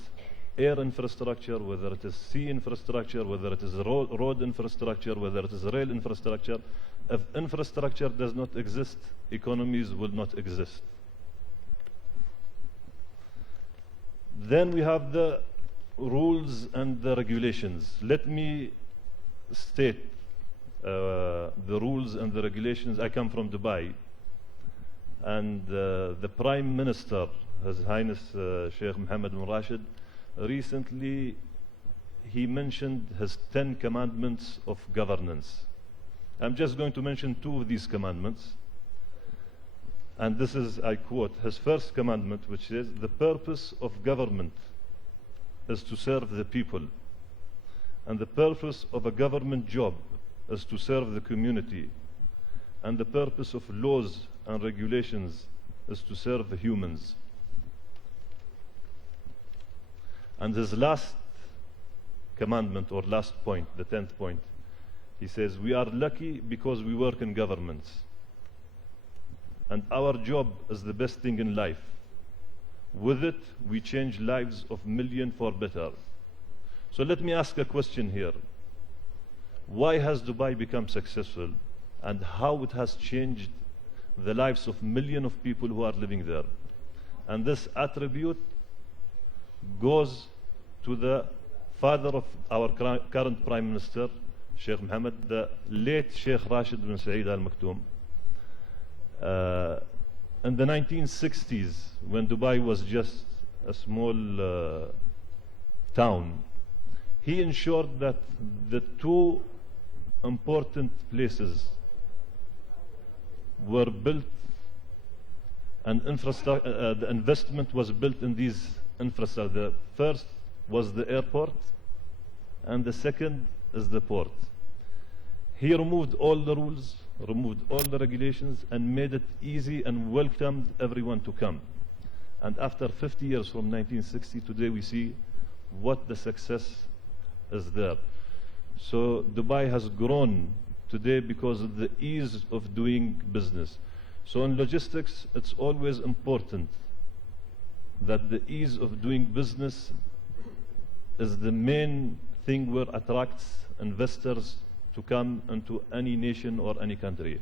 air infrastructure, whether it is sea infrastructure, whether it is road infrastructure, whether it is rail infrastructure, if infrastructure does not exist, economies will not exist. Then we have the rules and the regulations. Let me state the rules and the regulations. I come from Dubai, and the Prime Minister, His Highness Sheikh Mohammed bin Rashid, recently he mentioned his 10 commandments of governance. I'm just going to mention 2 of these commandments. And this is, I quote, his first commandment, which says, the purpose of government is to serve the people. And the purpose of a government job is to serve the community. And the purpose of laws and regulations is to serve the humans. And his last commandment, or last point, the 10th point, he says, we are lucky because we work in governments. And our job is the best thing in life. With it, we change lives of millions for better. So let me ask a question here. Why has Dubai become successful, and how it has changed the lives of millions of people who are living there? And this attribute goes to the father of our current Prime Minister, Sheikh Mohammed, the late Sheikh Rashid bin Saeed Al Maktoum. In the 1960s, when Dubai was just a small town, he ensured that the 2 important places were built, and the investment was built in these infrastructure. The first was the airport, and the second is the port. He removed all the rules, removed all the regulations, and made it easy and welcomed everyone to come. And after 50 years from 1960, today we see what the success is there. So Dubai has grown today because of the ease of doing business. So in logistics, it's always important that the ease of doing business is the main thing where attracts investors to come into any nation or any country.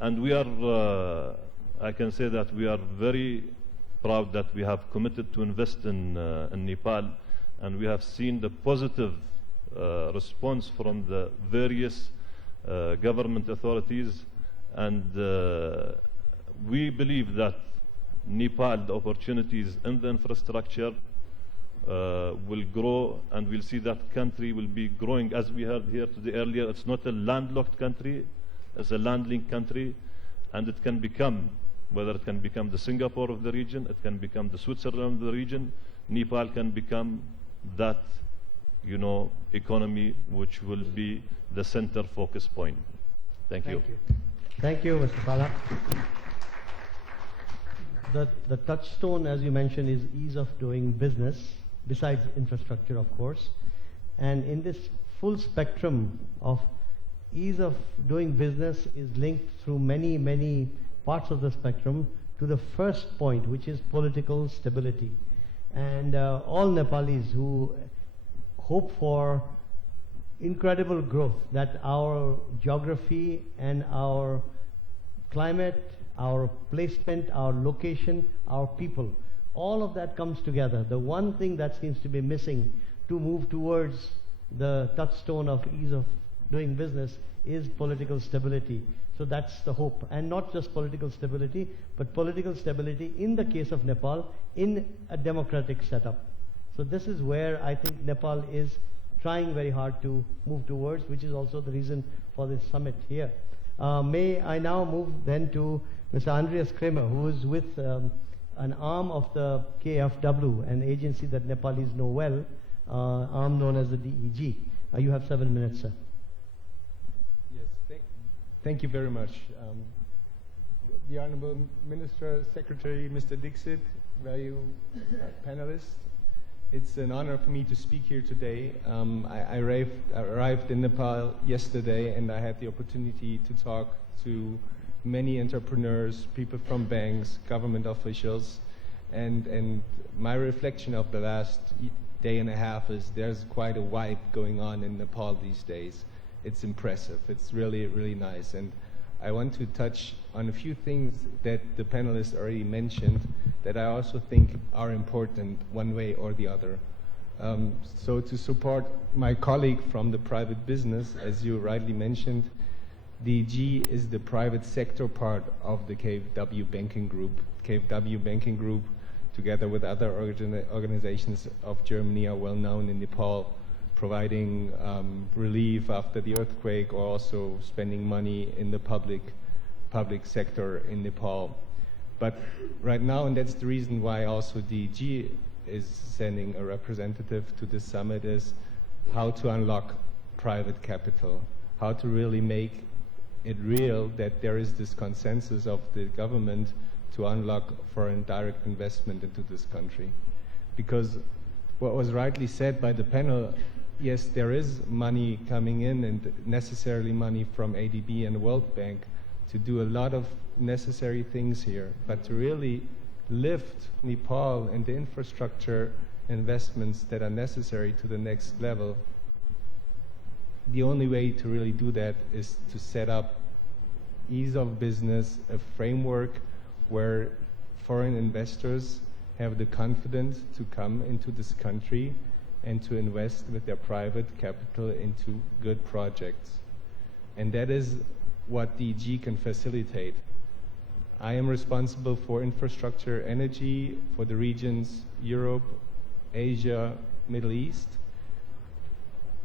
And we are, I can say that we are very proud that we have committed to invest in Nepal, and we have seen the positive response from the various government authorities, and we believe that Nepal, the opportunities in the infrastructure will grow, and we'll see that country will be growing. As we heard here today earlier, it's not a landlocked country, it's a land-linked country, and it can become, whether it can become the Singapore of the region, it can become the Switzerland of the region, Nepal can become that, you know, economy which will be the center focus point. Thank you. Thank you, Mr. Pala. The touchstone, as you mentioned, is ease of doing business, besides infrastructure, of course. And in this full spectrum of ease of doing business is linked through many, many parts of the spectrum to the first point, which is political stability. And all Nepalis who hope for incredible growth, that our geography and our climate, our placement, our location, our people, all of that comes together. The one thing that seems to be missing to move towards the touchstone of ease of doing business is political stability. So that's the hope. And not just political stability, but political stability in the case of Nepal in a democratic setup. So this is where I think Nepal is trying very hard to move towards, which is also the reason for this summit here. May I now move then to Mr. Andreas Kramer, who is with an arm of the KFW, an agency that Nepalis know well, arm known as the DEG. You have 7 minutes, sir. Yes, thank you very much. The Honorable Minister, Secretary, Mr. Dixit, value panelists, it's an honor for me to speak here today. I arrived in Nepal yesterday, and I had the opportunity to talk to many entrepreneurs, people from banks, government officials, and my reflection of the last day and a half is there's quite a vibe going on in Nepal these days. It's impressive. It's really, really nice. And I want to touch on a few things that the panelists already mentioned that I also think are important one way or the other. So to support my colleague from the private business, as you rightly mentioned, DG is the private sector part of the KfW Banking Group. KfW Banking Group, together with other organizations of Germany, are well known in Nepal, providing relief after the earthquake, or also spending money in the public sector in Nepal. But right now, and that's the reason why also DG is sending a representative to this summit, is how to unlock private capital, how to really make it real that there is this consensus of the government to unlock foreign direct investment into this country. Because what was rightly said by the panel, yes, there is money coming in, and necessarily money from ADB and the World Bank to do a lot of necessary things here, but to really lift Nepal and the infrastructure investments that are necessary to the next level, the only way to really do that is to set up ease of business, a framework where foreign investors have the confidence to come into this country and to invest with their private capital into good projects. And that is what DG can facilitate. I am responsible for infrastructure, energy for the regions Europe, Asia, Middle East,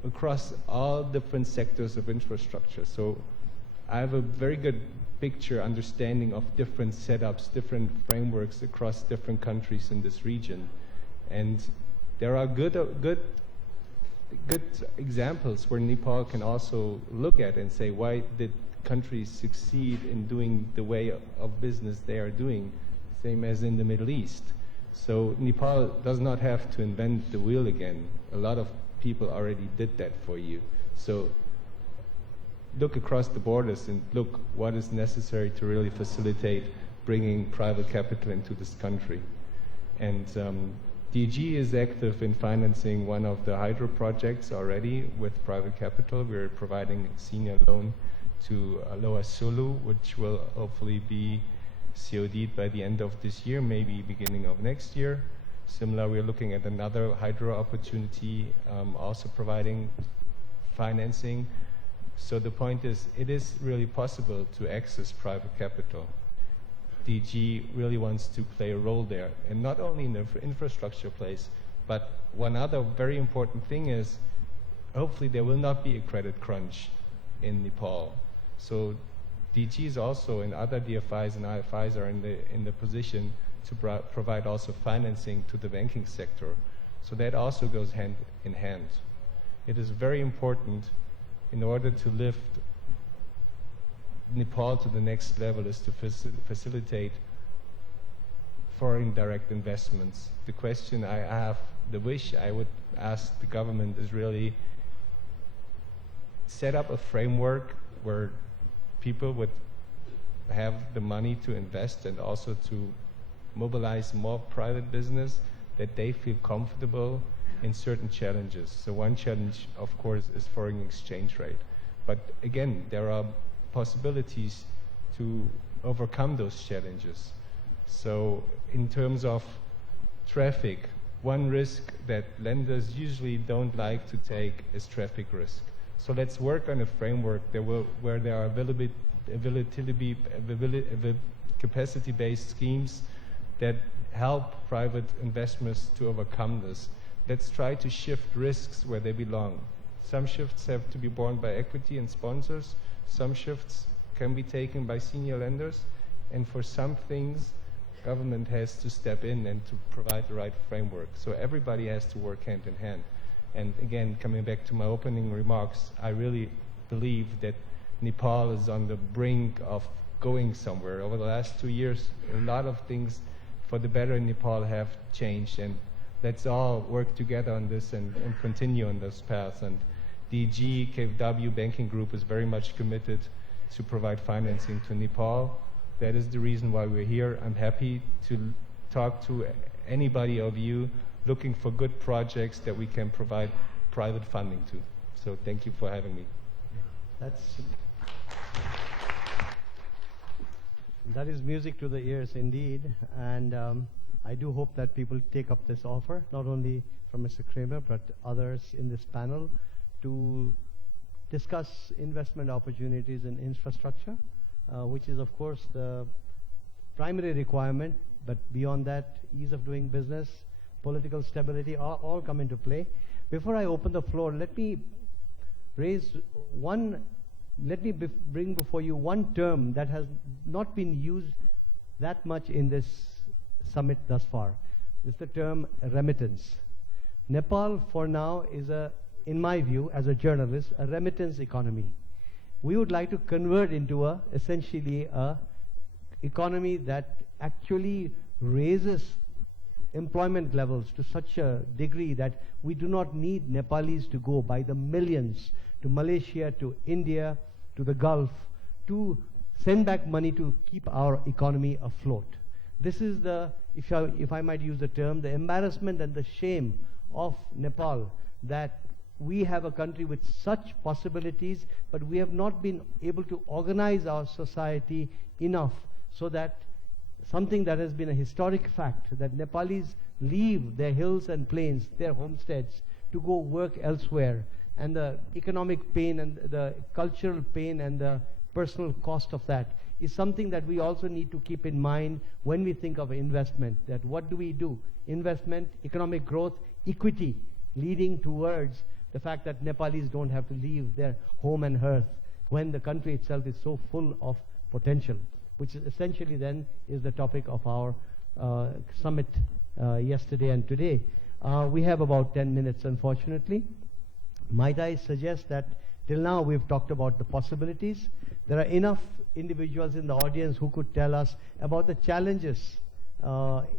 across all different sectors of infrastructure. So I have a very good picture, understanding of different setups, different frameworks across different countries in this region. And there are good examples where Nepal can also look at and say, why did countries succeed in doing the way of business they are doing, same as in the Middle East. So Nepal does not have to invent the wheel again. A lot of people already did that for you. So look across the borders and look what is necessary to really facilitate bringing private capital into this country. And DG is active in financing one of the hydro projects already with private capital. We're providing a senior loan to Loa Sulu, which will hopefully be COD'd by the end of this year, maybe beginning of next year. Similar, we're looking at another hydro opportunity, also providing financing. So the point is, it is really possible to access private capital. DG really wants to play a role there, and not only in the infrastructure place, but one other very important thing is, hopefully there will not be a credit crunch in Nepal. So DG is also, and other DFIs and IFIs are in the position to provide also financing to the banking sector. So that also goes hand in hand. It is very important, in order to lift Nepal to the next level, is to facilitate foreign direct investments. The question I have, the wish I would ask the government is really set up a framework where people would have the money to invest and also to mobilize more private business, that they feel comfortable in certain challenges. So one challenge, of course, is foreign exchange rate. But again, there are possibilities to overcome those challenges. So in terms of traffic, one risk that lenders usually don't like to take is traffic risk. So let's work on a framework where there are capacity-based schemes that help private investors to overcome this. Let's try to shift risks where they belong. Some shifts have to be borne by equity and sponsors. Some shifts can be taken by senior lenders. And for some things, government has to step in and to provide the right framework. So everybody has to work hand in hand. And again, coming back to my opening remarks, I really believe that Nepal is on the brink of going somewhere. Over the last 2 years, a lot of things for the better in Nepal have changed, and let's all work together on this and continue on this path. And DG KfW Banking Group is very much committed to provide financing to Nepal. That is the reason why we're here. I'm happy to talk to anybody of you looking for good projects that we can provide private funding to. So thank you for having me. That is music to the ears indeed. And I do hope that people take up this offer, not only from Mr. Kramer, but others in this panel, to discuss investment opportunities in infrastructure, which is, of course, the primary requirement, but beyond that, ease of doing business, political stability, all come into play. Before I open the floor, let me bring before you one term that has not been used that much in this summit thus far. It's the term remittance. Nepal, for now, is in my view, as a journalist, a remittance economy. We would like to convert into essentially a economy that actually raises employment levels to such a degree that we do not need Nepalis to go by the millions to Malaysia, to India, to the Gulf, to send back money to keep our economy afloat. This is the, if I might use the term, the embarrassment and the shame of Nepal, that we have a country with such possibilities, but we have not been able to organize our society enough so that something that has been a historic fact, that Nepalis leave their hills and plains, their homesteads, to go work elsewhere, and the economic pain and the cultural pain and the personal cost of that is something that we also need to keep in mind when we think of investment. That what do we do? Investment, economic growth, equity, leading towards the fact that Nepalis don't have to leave their home and hearth when the country itself is so full of potential, which is essentially then is the topic of our summit yesterday and today. We have about 10 minutes, unfortunately. Might I suggest that till now we've talked about the possibilities. There are enough individuals in the audience who could tell us about the challenges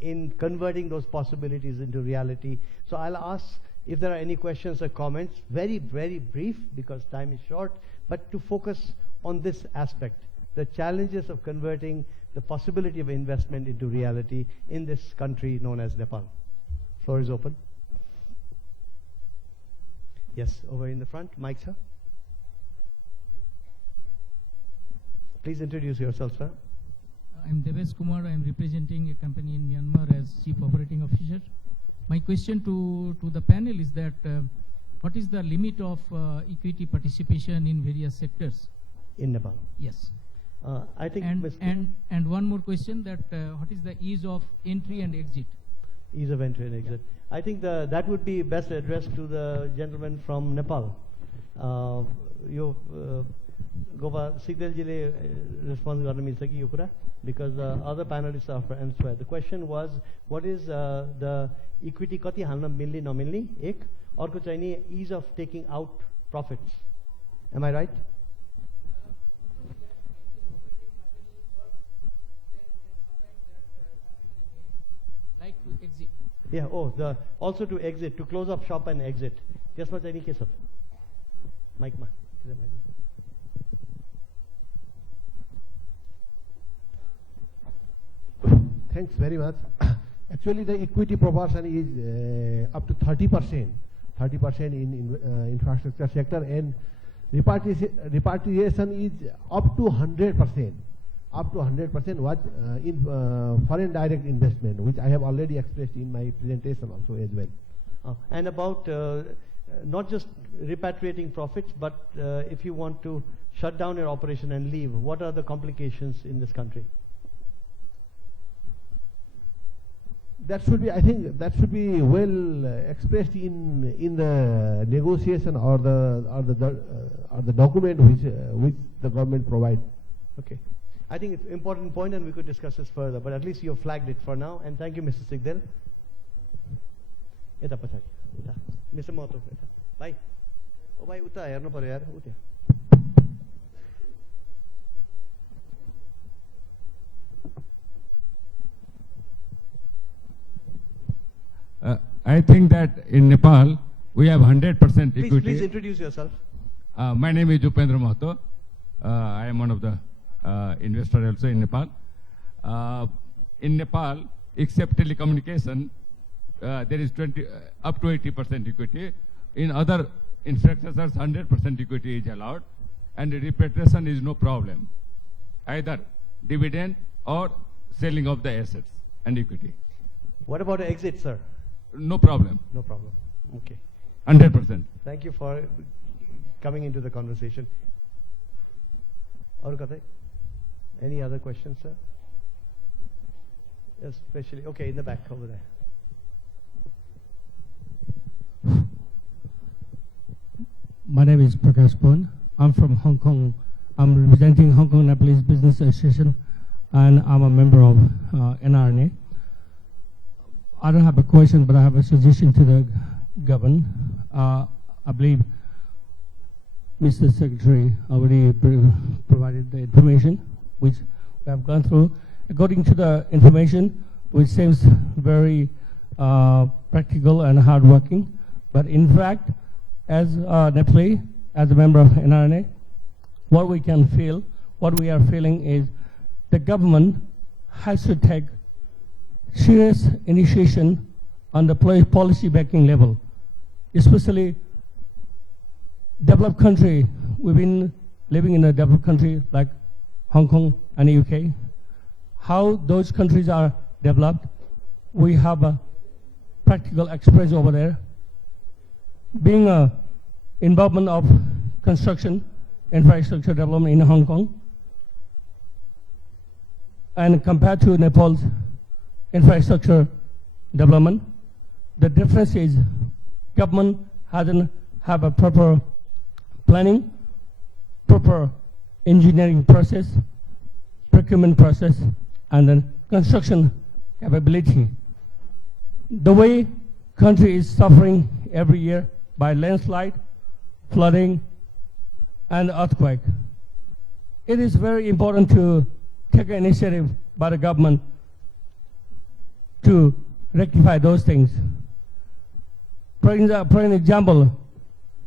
in converting those possibilities into reality. So I'll ask if there are any questions or comments, very, very brief because time is short, but to focus on this aspect, the challenges of converting the possibility of investment into reality in this country known as Nepal. Floor is open. Yes, over in the front. Mike, sir. Please introduce yourself, sir. I'm Devesh Kumar. I'm representing a company in Myanmar as Chief Operating Officer. My question to the panel is that what is the limit of equity participation in various sectors? In Nepal? Yes. I think and one more question, that what is the ease of entry and exit? Ease of entry and exit. Yeah. I think that would be best addressed to the gentleman from Nepal. Gopa Sigdaljile response garna milcha ki yo kura, because the other panelists are elsewhere. The question was, what is the equity kati halna milne namilne? Ek arko chahi ni ease of taking out profits. Am I right? Like to exit. Yeah, also to exit, to close up shop and exit. Just much any case of Mike ma. Thanks very much. Actually, the equity proportion is up to 30%. 30% in infrastructure sector, and repatriation is up to 100%. Up to 100% was in foreign direct investment, which I have already expressed in my presentation also as well. And about not just repatriating profits, but if you want to shut down your operation and leave, what are the complications in this country? That should be, I think, that should be well expressed in the negotiation or the document which the government provide. Okay. I think it's an important point, and we could discuss this further, but at least you have flagged it for now, and thank you, Mr. Sigdel. Mr. Mato. Bye. Oh, bye, uta yaar, no pare yaar, uta. I think that in Nepal, we have 100% equity. Please introduce yourself. My name is Upendra Mahato. I am one of the investors also in Nepal. In Nepal, except telecommunication, there is up to 80% equity. In other infrastructures, 100% equity is allowed, and repatriation is no problem, either dividend or selling of the assets and equity. What about the exit, sir? No problem. No problem. Okay. 100%. Thank you for coming into the conversation. Any other questions, sir? Especially, okay, in the back over there. My name is Prakash Pon. I'm from Hong Kong. I'm representing Hong Kong Nepalese Business Association, and I'm a member of NRNA. I don't have a question, but I have a suggestion to the government. I believe Mr. Secretary already provided the information which we have gone through. According to the information, which seems very practical and hardworking, but in fact, as Nepali, as a member of NRNA, what we are feeling is the government has to take serious initiation on the policy backing level, especially developed country. We've been living in a developed country like Hong Kong and the UK. How those countries are developed, we have a practical experience over there. Being a involvement of construction, infrastructure development in Hong Kong, and compared to Nepal's infrastructure development, the difference is government hasn't have a proper planning, proper engineering process, procurement process, and then construction capability. The way country is suffering every year by landslide, flooding, and earthquake, it is very important to take an initiative by the government to rectify those things. For an example,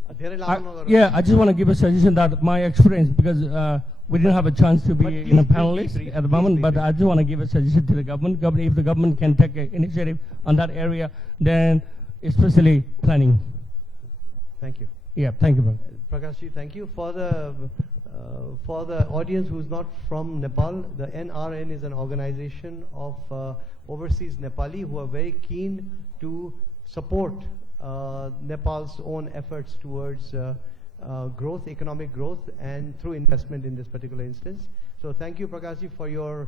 I just want to give a suggestion that my experience, because we didn't have a chance to be in a panelist at the moment, but I just want to give a suggestion to the government. If the government can take an initiative on that area, then especially planning. Thank you. Yeah, thank you, brother. Prakashji, thank you. For the audience who's not from Nepal, the NRN is an organization of overseas Nepali who are very keen to support Nepal's own efforts towards growth, economic growth, and through investment in this particular instance. So thank you, Prakashji, for your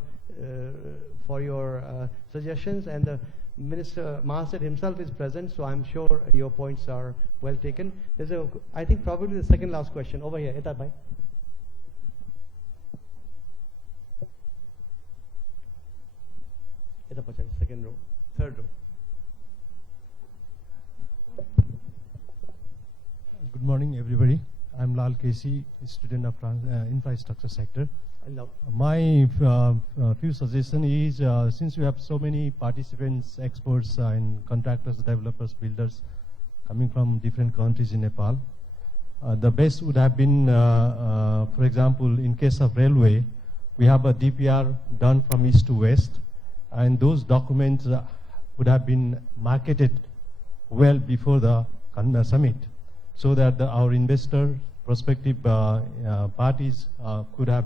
suggestions, and the Minister Mahasad himself is present, so I'm sure your points are well taken. There's I think probably the second last question over here. Etat bhai. Second row, third row. Good morning, everybody. I'm Lal Kesi, student of infrastructure sector. My few suggestion is, since we have so many participants, experts, and contractors, developers, builders coming from different countries in Nepal, the best would have been, for example, in case of railway, we have a DPR done from east to west, and those documents would have been marketed well before the summit, so that our investor, prospective parties could have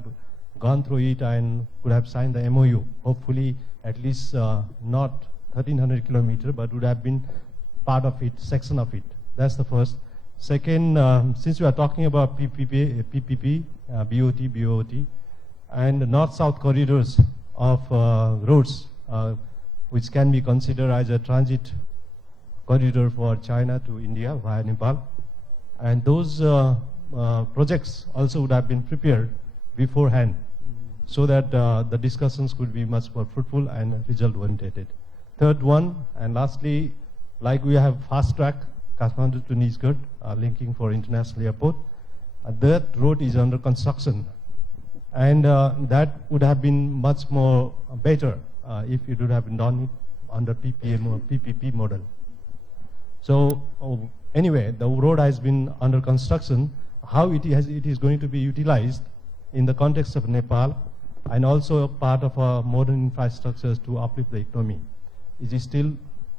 gone through it and could have signed the MOU. Hopefully, at least not 1,300 kilometers, but would have been part of it, section of it. That's the first. Second, since we are talking about PPP, BOT, and north-south corridors of roads, which can be considered as a transit corridor for China to India via Nepal, and those projects also would have been prepared beforehand, so that the discussions could be much more fruitful and result-oriented. Third one, and lastly, like we have fast track Kathmandu to Nizhgard, linking for international airport, that road is under construction, and that would have been much more better if it would have been done it under PPM or PPP model. So anyway, the road has been under construction. How it is going to be utilized in the context of Nepal, and also part of our modern infrastructures to uplift the economy, is still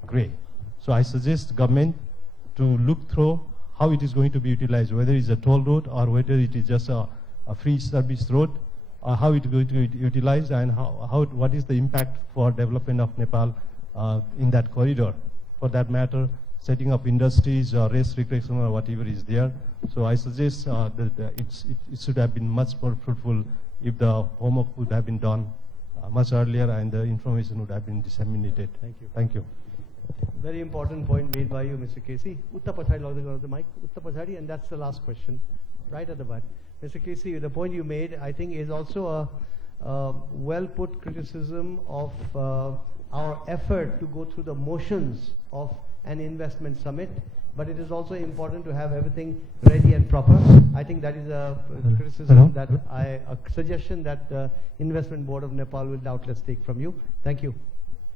grey. So I suggest government to look through how it is going to be utilized, whether it's a toll road or whether it is just a free service road, or how it is going to be utilized, and what is the impact for development of Nepal in that corridor. For that matter, setting up industries or race recreation or whatever is there. So I suggest that it should have been much more fruitful if the homework would have been done much earlier and the information would have been disseminated. Thank you. Thank you. Very important point made by you, Mr. Casey. Utta Pachadi, log the mic. Utta Pachadi, and that's the last question, right at the back. Mr. Casey, the point you made, I think, is also a well-put criticism of our effort to go through the motions of an investment summit, but it is also important to have everything ready and proper. I think that is a criticism that a suggestion that the Investment Board of Nepal will doubtless take from you. Thank you.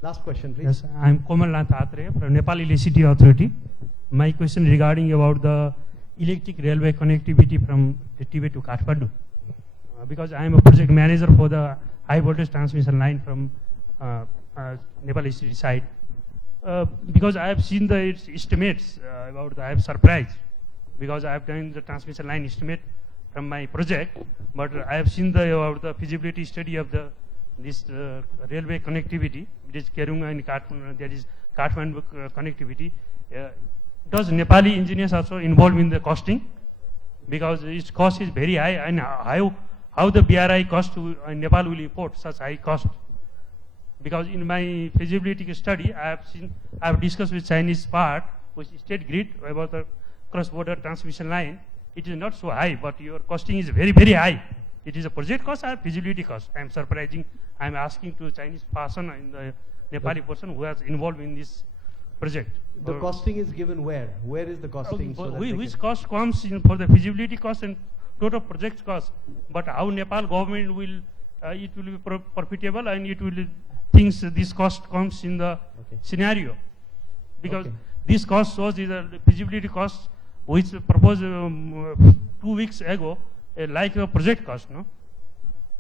Last question, please. Yes, I am Komalnath Atre from Nepal Electricity Authority. My question regarding about the electric railway connectivity from Tibet to Kathmandu. Because I am a project manager for the high voltage transmission line from Nepal Electricity side. Because I have seen the estimates I have surprised because I have done the transmission line estimate from my project, but I have seen the feasibility study of this railway connectivity, which is Kerunga and Kathmandu, that is Kathmandu connectivity. Does Nepali engineers also involved in the costing? Because its cost is very high, and how the BRI cost to Nepal will import such high cost? Because in my feasibility study, I have discussed with Chinese part, with State Grid about the cross-border transmission line. It is not so high, but your costing is very, very high. It is a project cost or feasibility cost? I am surprising. I am asking to Chinese person and the Nepali person who is involved in this project. The costing is given where? Where is the costing? Which cost comes in for the feasibility cost and total project cost? But how Nepal government will, it will be profitable and it will thinks this cost comes in the scenario. Because this cost shows is a feasibility cost which proposed 2 weeks ago, like a project cost, no?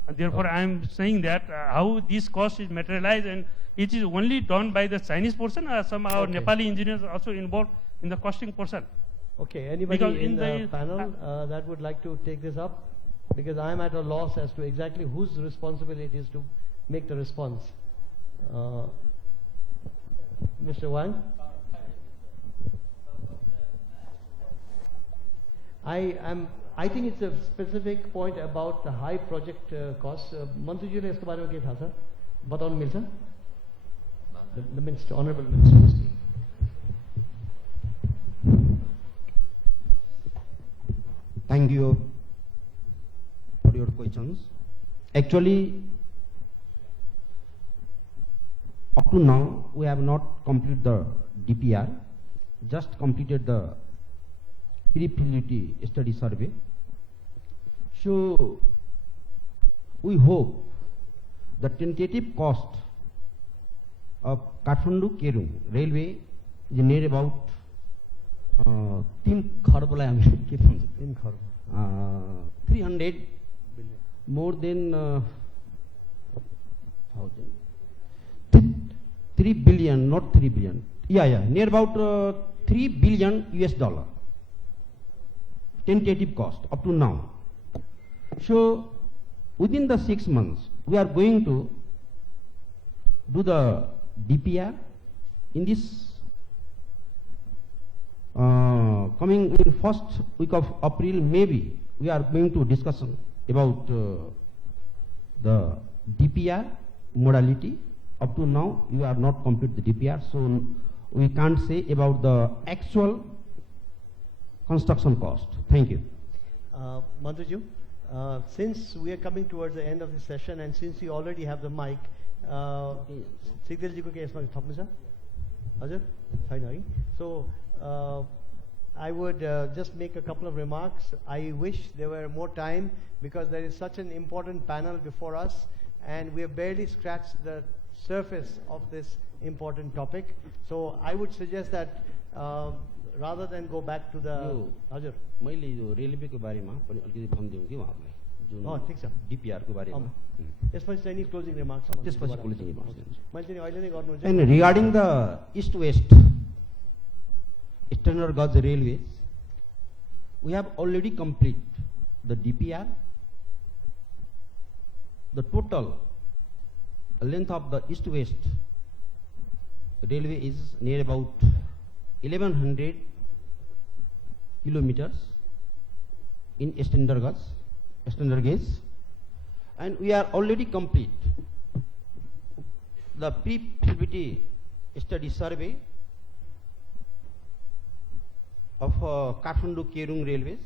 And therefore, I am saying that how this cost is materialized and it is only done by the Chinese person or somehow Nepali engineers also involved in the costing portion. Okay, anybody in the panel that would like to take this up? Because I am at a loss as to exactly whose responsibility it is to make the response. Mr. Wang? I think it's a specific point about the high project costs. Mantriji le isko bare mein ke tha sir? Bataunu milcha? The Minister, Honorable Minister. Thank you for your questions. Actually, up to now, we have not completed the DPR, just completed the pre-feasibility study survey. So, we hope the tentative cost of Kathmandu-Kerung railway is near about 3 kharb 300 billion, more than 3 billion, not 3 billion. Yeah, near about $3 billion US. Tentative cost up to now. So within the 6 months, we are going to do the DPR. In this coming in first week of April, maybe we are going to discuss about the DPR modality. Up to now, we are not complete the DPR, so we can't say about the actual construction cost. Thank you. Mantriji, since we are coming towards the end of the session and since you already have the mic, Sigdel ko ke यसमा थप्नु छ? हजुर? छैन है? So I would just make a couple of remarks. I wish there were more time because there is such an important panel before us and we have barely scratched the surface of this important topic. So I would suggest that rather than go back to the हजुर मैले यो railway को बारेमा पनि अलिकति भनिदिउँ कि उहाँहरुलाई जुन ठीक छ DPR को बारेमा त्यसपछि चाहिँ नि क्लोजिङ रिमार्क्स त्यसपछि क्लोजिङ रिमार्क्स मैले चाहिँ अहिले नै गर्नुहुन्छ And regarding the east west external gauge railways, we have already completed the DPR. The total length of the east west railway is near about 1100 kilometers in standard gauge, and we are already complete the pre-feasibility study survey of Kathmandu-Kerung railways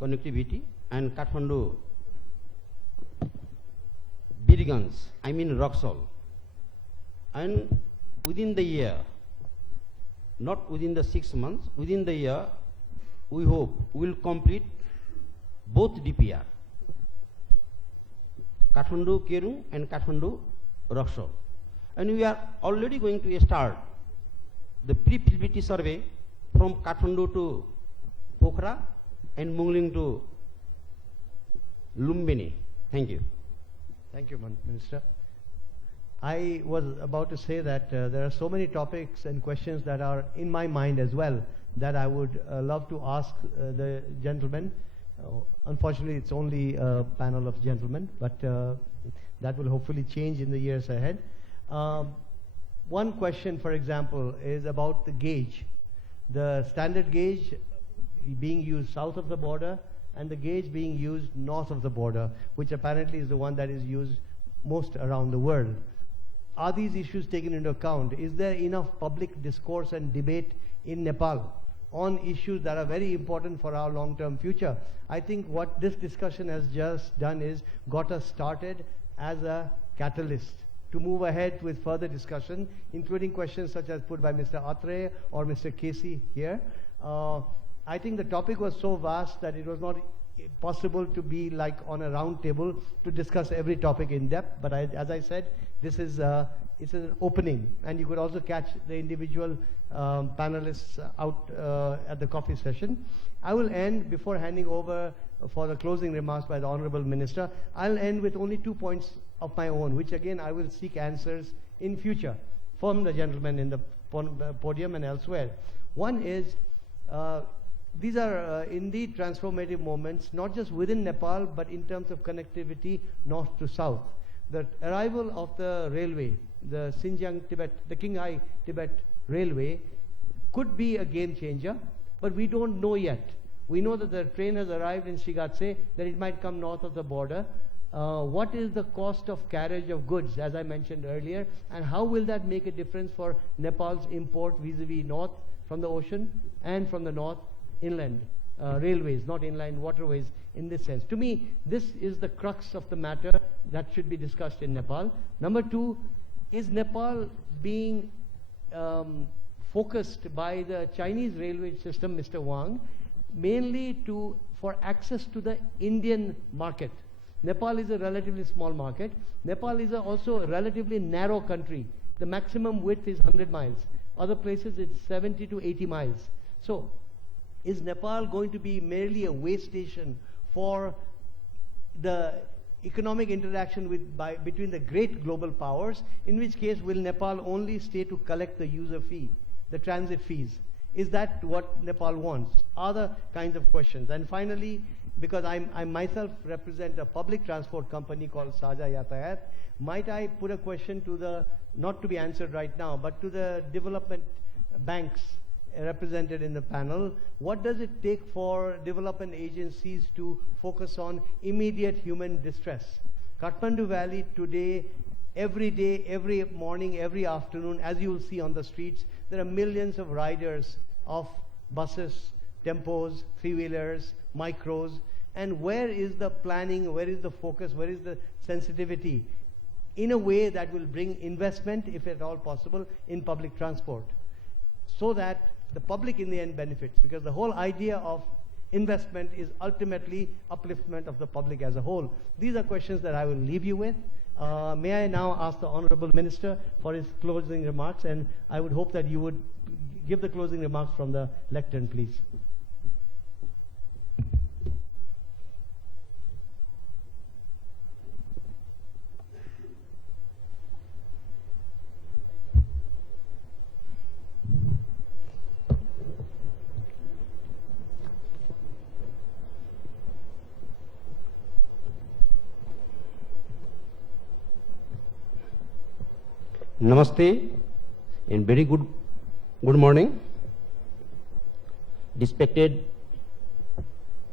connectivity and Kathmandu-Birganj, I mean Roxol, and within the year, not within the 6 months, within the year, we hope we will complete both DPR, Kathmandu-Kerung and Kathmandu-Roxol. And we are already going to start the pre-feasibility survey from Kathmandu to Pokhara and Mungling to Lumbini. Thank you. Thank you, Minister. I was about to say that there are so many topics and questions that are in my mind as well that I would love to ask the gentlemen. Unfortunately, it's only a panel of gentlemen, but that will hopefully change in the years ahead. One question, for example, is about the gauge. The standard gauge being used south of the border and the gauge being used north of the border, which apparently is the one that is used most around the world. Are these issues taken into account? Is there enough public discourse and debate in Nepal on issues that are very important for our long-term future? I think what this discussion has just done is got us started as a catalyst to move ahead with further discussion, including questions such as put by Mr. Atre or Mr. Casey here. I think the topic was so vast that it was not possible to be like on a round table to discuss every topic in depth, but as I said, this is it's an opening, and you could also catch the individual panelists out at the coffee session. I will end, before handing over for the closing remarks by the Honorable Minister, I'll end with only 2 points of my own, which again I will seek answers in future from the gentlemen in the podium and elsewhere. One is, these are indeed transformative moments, not just within Nepal, but in terms of connectivity north to south. The arrival of the railway, the Xinjiang-Tibet, the Qinghai-Tibet railway, could be a game changer, but we don't know yet. We know that the train has arrived in Shigatse, that it might come north of the border. What is the cost of carriage of goods, as I mentioned earlier, and how will that make a difference for Nepal's import vis-a-vis north from the ocean and from the north inland railways, not inland waterways in this sense. To me, this is the crux of the matter that should be discussed in Nepal. Number two, is Nepal being focused by the Chinese railway system, Mr. Wang, mainly for access to the Indian market? Nepal is a relatively small market. Nepal is also a relatively narrow country. The maximum width is 100 miles. Other places it's 70 to 80 miles. So, is Nepal going to be merely a way station for the economic interaction between the great global powers, in which case will Nepal only stay to collect the user fee, the transit fees? Is that what Nepal wants? Other kinds of questions. And finally, because I myself represent a public transport company called Saja Yatayat, might I put a question to the, not to be answered right now, but to the development banks represented in the panel? What does it take for development agencies to focus on immediate human distress? Kathmandu Valley today, every day, every morning, every afternoon, as you will see on the streets, there are millions of riders of buses, tempos, three-wheelers, micros, and where is the planning, where is the focus, where is the sensitivity in a way that will bring investment, if at all possible, in public transport, so that the public in the end benefits, because the whole idea of investment is ultimately upliftment of the public as a whole. These are questions that I will leave you with. May I now ask the Honorable Minister for his closing remarks, and I would hope that you would give the closing remarks from the lectern, please. Namaste. And very good morning, respected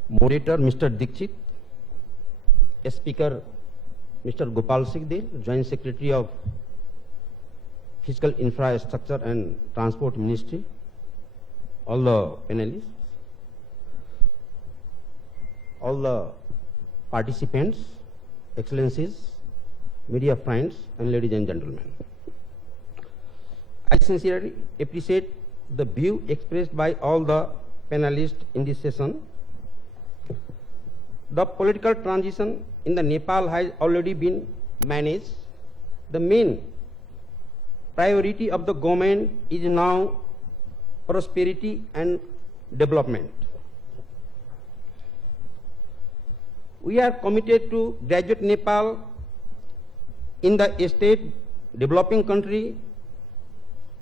moderator Mr. Dixit, Speaker Mr. Gopal Sigdel, Joint Secretary of Physical Infrastructure and Transport Ministry, all the panelists, all the participants, excellencies, media friends, and ladies and gentlemen. I sincerely appreciate the view expressed by all the panelists in this session. The political transition in the Nepal has already been managed. The main priority of the government is now prosperity and development. We are committed to graduate Nepal in the state developing country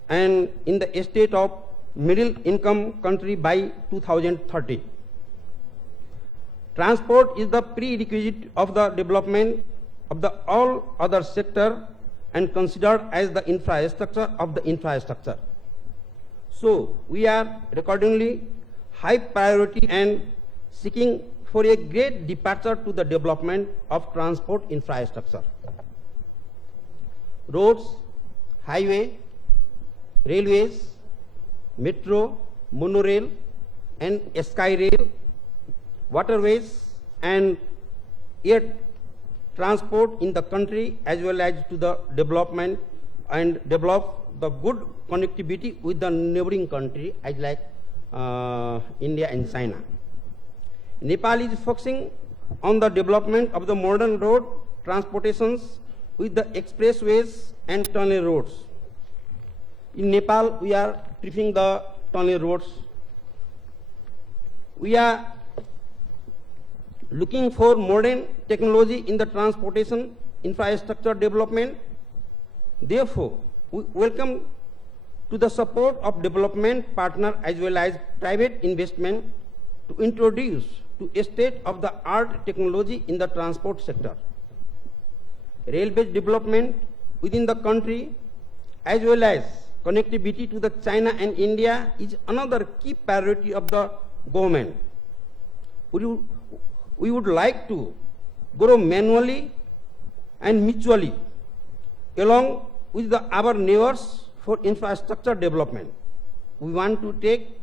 and in the state of middle income country by 2030. Transport is the prerequisite of the development of the all other sector and considered as the infrastructure of the infrastructure. So we are accordingly high priority and seeking for a great departure to the development of transport infrastructure. Roads, highway, railways, metro, monorail, and sky rail, waterways, and air transport in the country, as well as to the development and develop the good connectivity with the neighboring country, as like India and China. Nepal is focusing on the development of the modern road transportations with the expressways and tunnel roads. In Nepal, we are preferring the tunnel roads. We are looking for modern technology in the transportation infrastructure development. Therefore, we welcome to the support of development partner as well as private investment to introduce to a state-of-the-art technology in the transport sector. Railway development within the country as well as connectivity to the China and India is another key priority of the government. We would like to grow manually and mutually along with our neighbors for infrastructure development. We want to take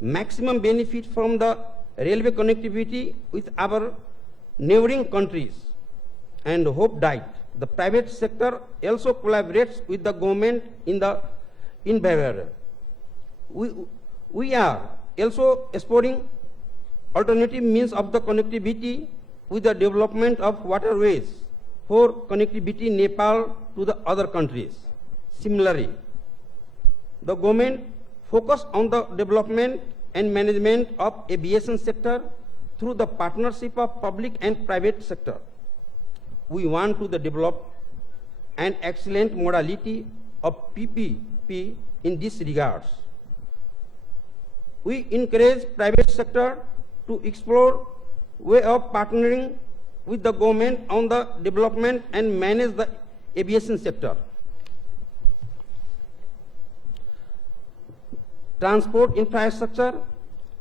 maximum benefit from the railway connectivity with our neighboring countries and hope that the private sector also collaborates with the government in the endeavor. We are also exploring alternative means of the connectivity with the development of waterways for connectivity Nepal to the other countries. Similarly, the government focus on the development and management of aviation sector through the partnership of public and private sector. We want to develop an excellent modality of PPP in this regards. We encourage private sector to explore way of partnering with the government on the development and manage the aviation sector. Transport infrastructure,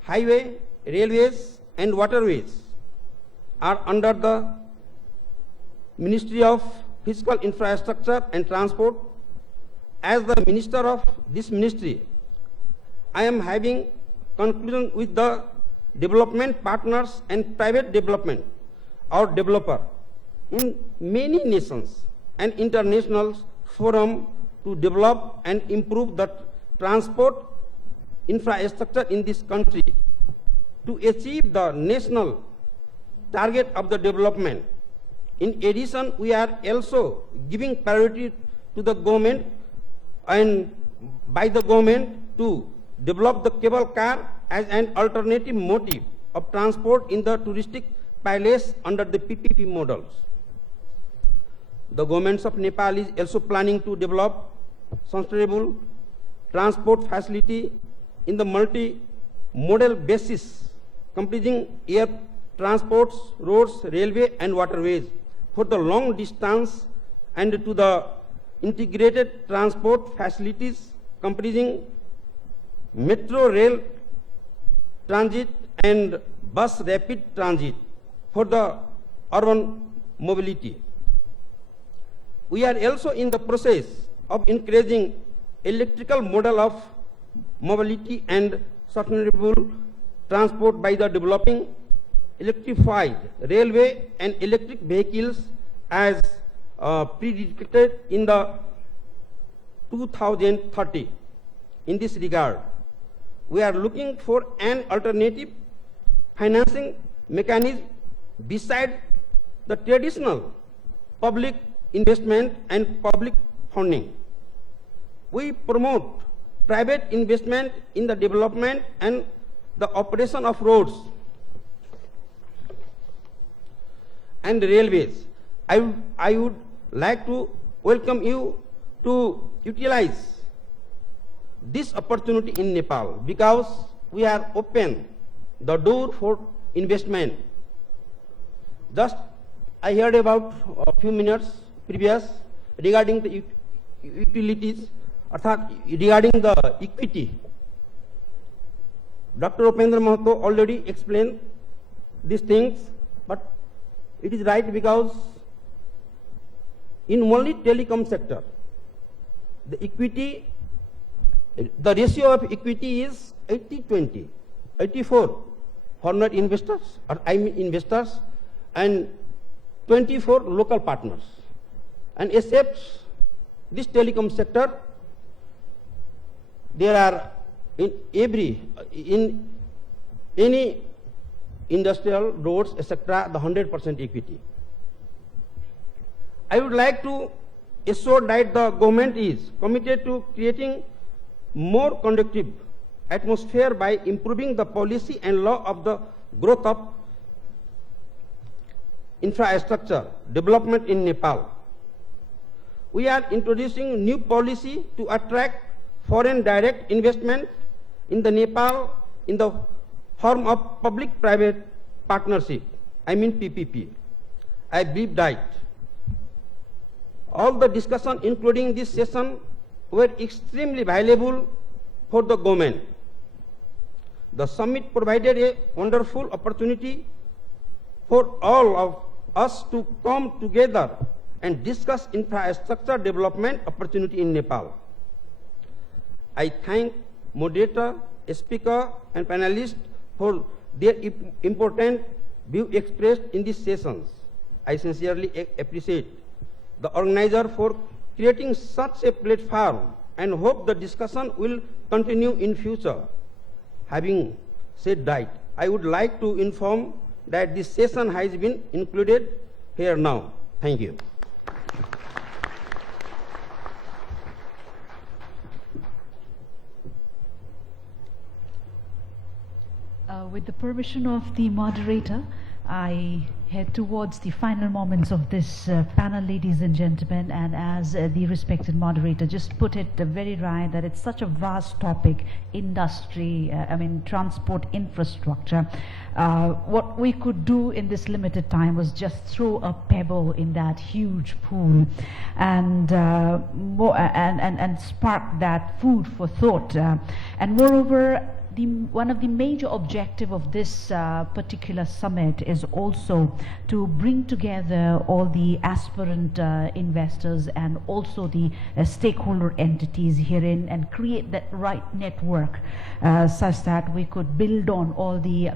highway, railways, and waterways are under the Ministry of Physical Infrastructure and Transport. As the Minister of this ministry, I am having conclusion with the development partners and private development or developer in many nations and international forum to develop and improve the transport infrastructure in this country to achieve the national target of the development. In addition, we are also giving priority to the government and by the government to develop the cable car as an alternative mode of transport in the touristic palace under the PPP models. The governments of Nepal is also planning to develop sustainable transport facility in the multi-modal basis, comprising air transports, roads, railway, and waterways for the long distance and to the integrated transport facilities comprising metro rail transit and bus rapid transit for the urban mobility. We are also in the process of increasing electrical model of mobility and sustainable transport by the developing electrified railway and electric vehicles as predicted in the 2030. In this regard, we are looking for an alternative financing mechanism beside the traditional public investment and public funding. We promote private investment in the development and the operation of roads and railways. I would like to welcome you to utilize this opportunity in Nepal because we are open the door for investment. Just I heard about a few minutes previous regarding the utilities, regarding the equity. Dr. Upendra Mahato already explained these things, but it is right because in only telecom sector, the equity, the ratio of equity is 80-20, 84 foreign investors, investors, and 24 local partners. And except this telecom sector, there are in any industrial roads, etc., the 100% equity. I would like to assure that the government is committed to creating more conducive atmosphere by improving the policy and law of the growth of infrastructure development in Nepal. We are introducing new policy to attract foreign direct investment in the Nepal in the form of public-private partnership, I mean PPP. I believe that all the discussion including this session were extremely valuable for the government. The summit provided a wonderful opportunity for all of us to come together and discuss infrastructure development opportunity in Nepal. I thank moderator, speaker, and panelists for their important view expressed in these sessions. I sincerely appreciate the organizer for creating such a platform and hope the discussion will continue in future. Having said that, I would like to inform that this session has been included here now. Thank you. With the permission of the moderator, I head towards the final moments of this panel, ladies and gentlemen, and as the respected moderator just put it very right, that it's such a vast topic, industry, transport infrastructure. What we could do in this limited time was just throw a pebble in that huge pool and spark that food for thought. And moreover, one of the major objectives of this particular summit is also to bring together all the aspirant investors and also the stakeholder entities herein and create that right network such that we could build on all the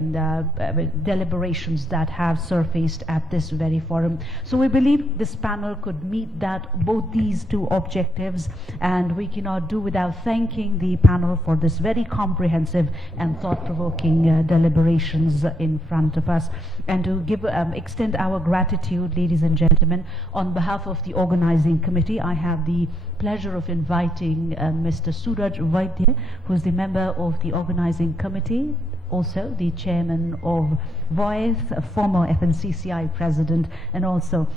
deliberations that have surfaced at this very forum. So we believe this panel could meet both these two objectives, and we cannot do without thanking the panel for this very comprehensive and thought-provoking deliberations in front of us, and to extend our gratitude, ladies and gentlemen. On behalf of the organizing committee, I have the pleasure of inviting Mr. Suraj Vaidya, who is the member of the organizing committee, also the chairman of VOIF, a former FNCCI president, and also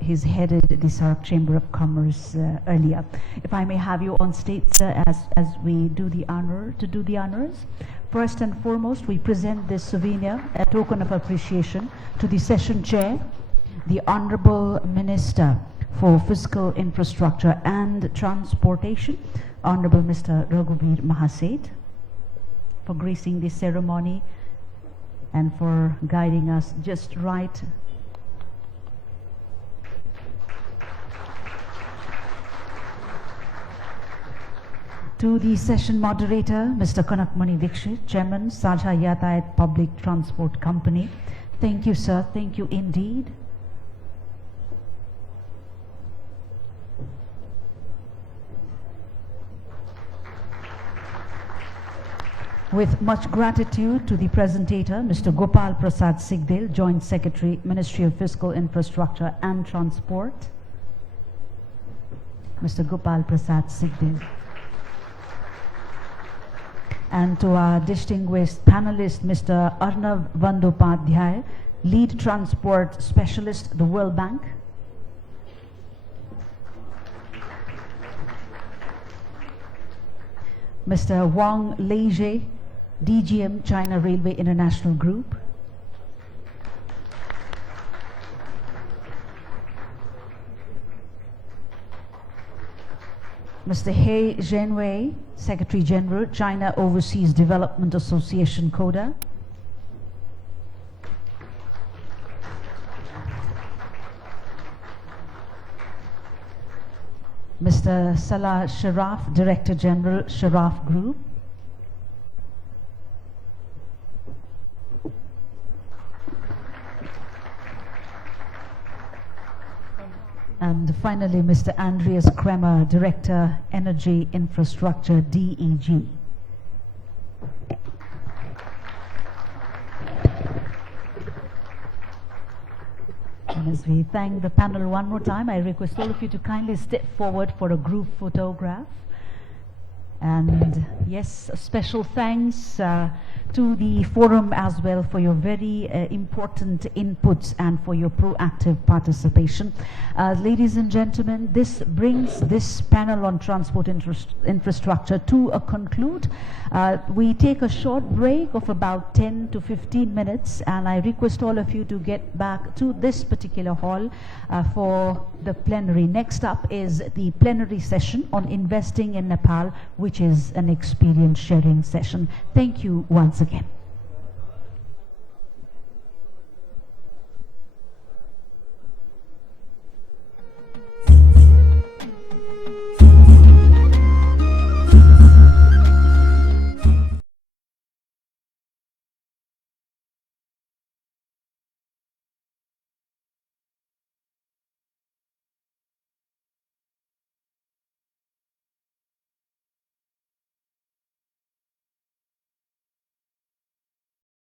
he's headed the Sarak Chamber of Commerce earlier. If I may have you on stage, sir, as we do the honors. First and foremost, we present this souvenir, a token of appreciation, to the session chair, the Honorable Minister for Fiscal Infrastructure and Transportation, Honorable Mr. Raghubir Mahaset, for gracing this ceremony and for guiding us just right. To the session moderator, Mr. Kanakmani Dixit, Chairman, Saja Yatayat Public Transport Company. Thank you, sir. Thank you indeed. With much gratitude to the presentator, Mr. Gopal Prasad Sigdel, Joint Secretary, Ministry of Fiscal Infrastructure and Transport. Mr. Gopal Prasad Sigdel. And to our distinguished panelist, Mr. Arnav Vandopadhyay, Lead Transport Specialist, the World Bank. Mr. Wang Leije, DGM, China Railway International Group. Mr. He Zhenwei, Secretary General, China Overseas Development Association, CODA. Mr. Salah Sharaf, Director General, Sharaf Group. And finally, Mr. Andreas Kremer, Director, Energy Infrastructure, DEG. And as we thank the panel one more time, I request all of you to kindly step forward for a group photograph. And yes, a special thanks to the forum as well for your very important inputs and for your proactive participation. Ladies and gentlemen, this brings this panel on transport infrastructure to a conclude. We take a short break of about 10 to 15 minutes, and I request all of you to get back to this particular hall for the plenary. Next up is the plenary session on investing in Nepal, which is an experience sharing session. Thank you once again.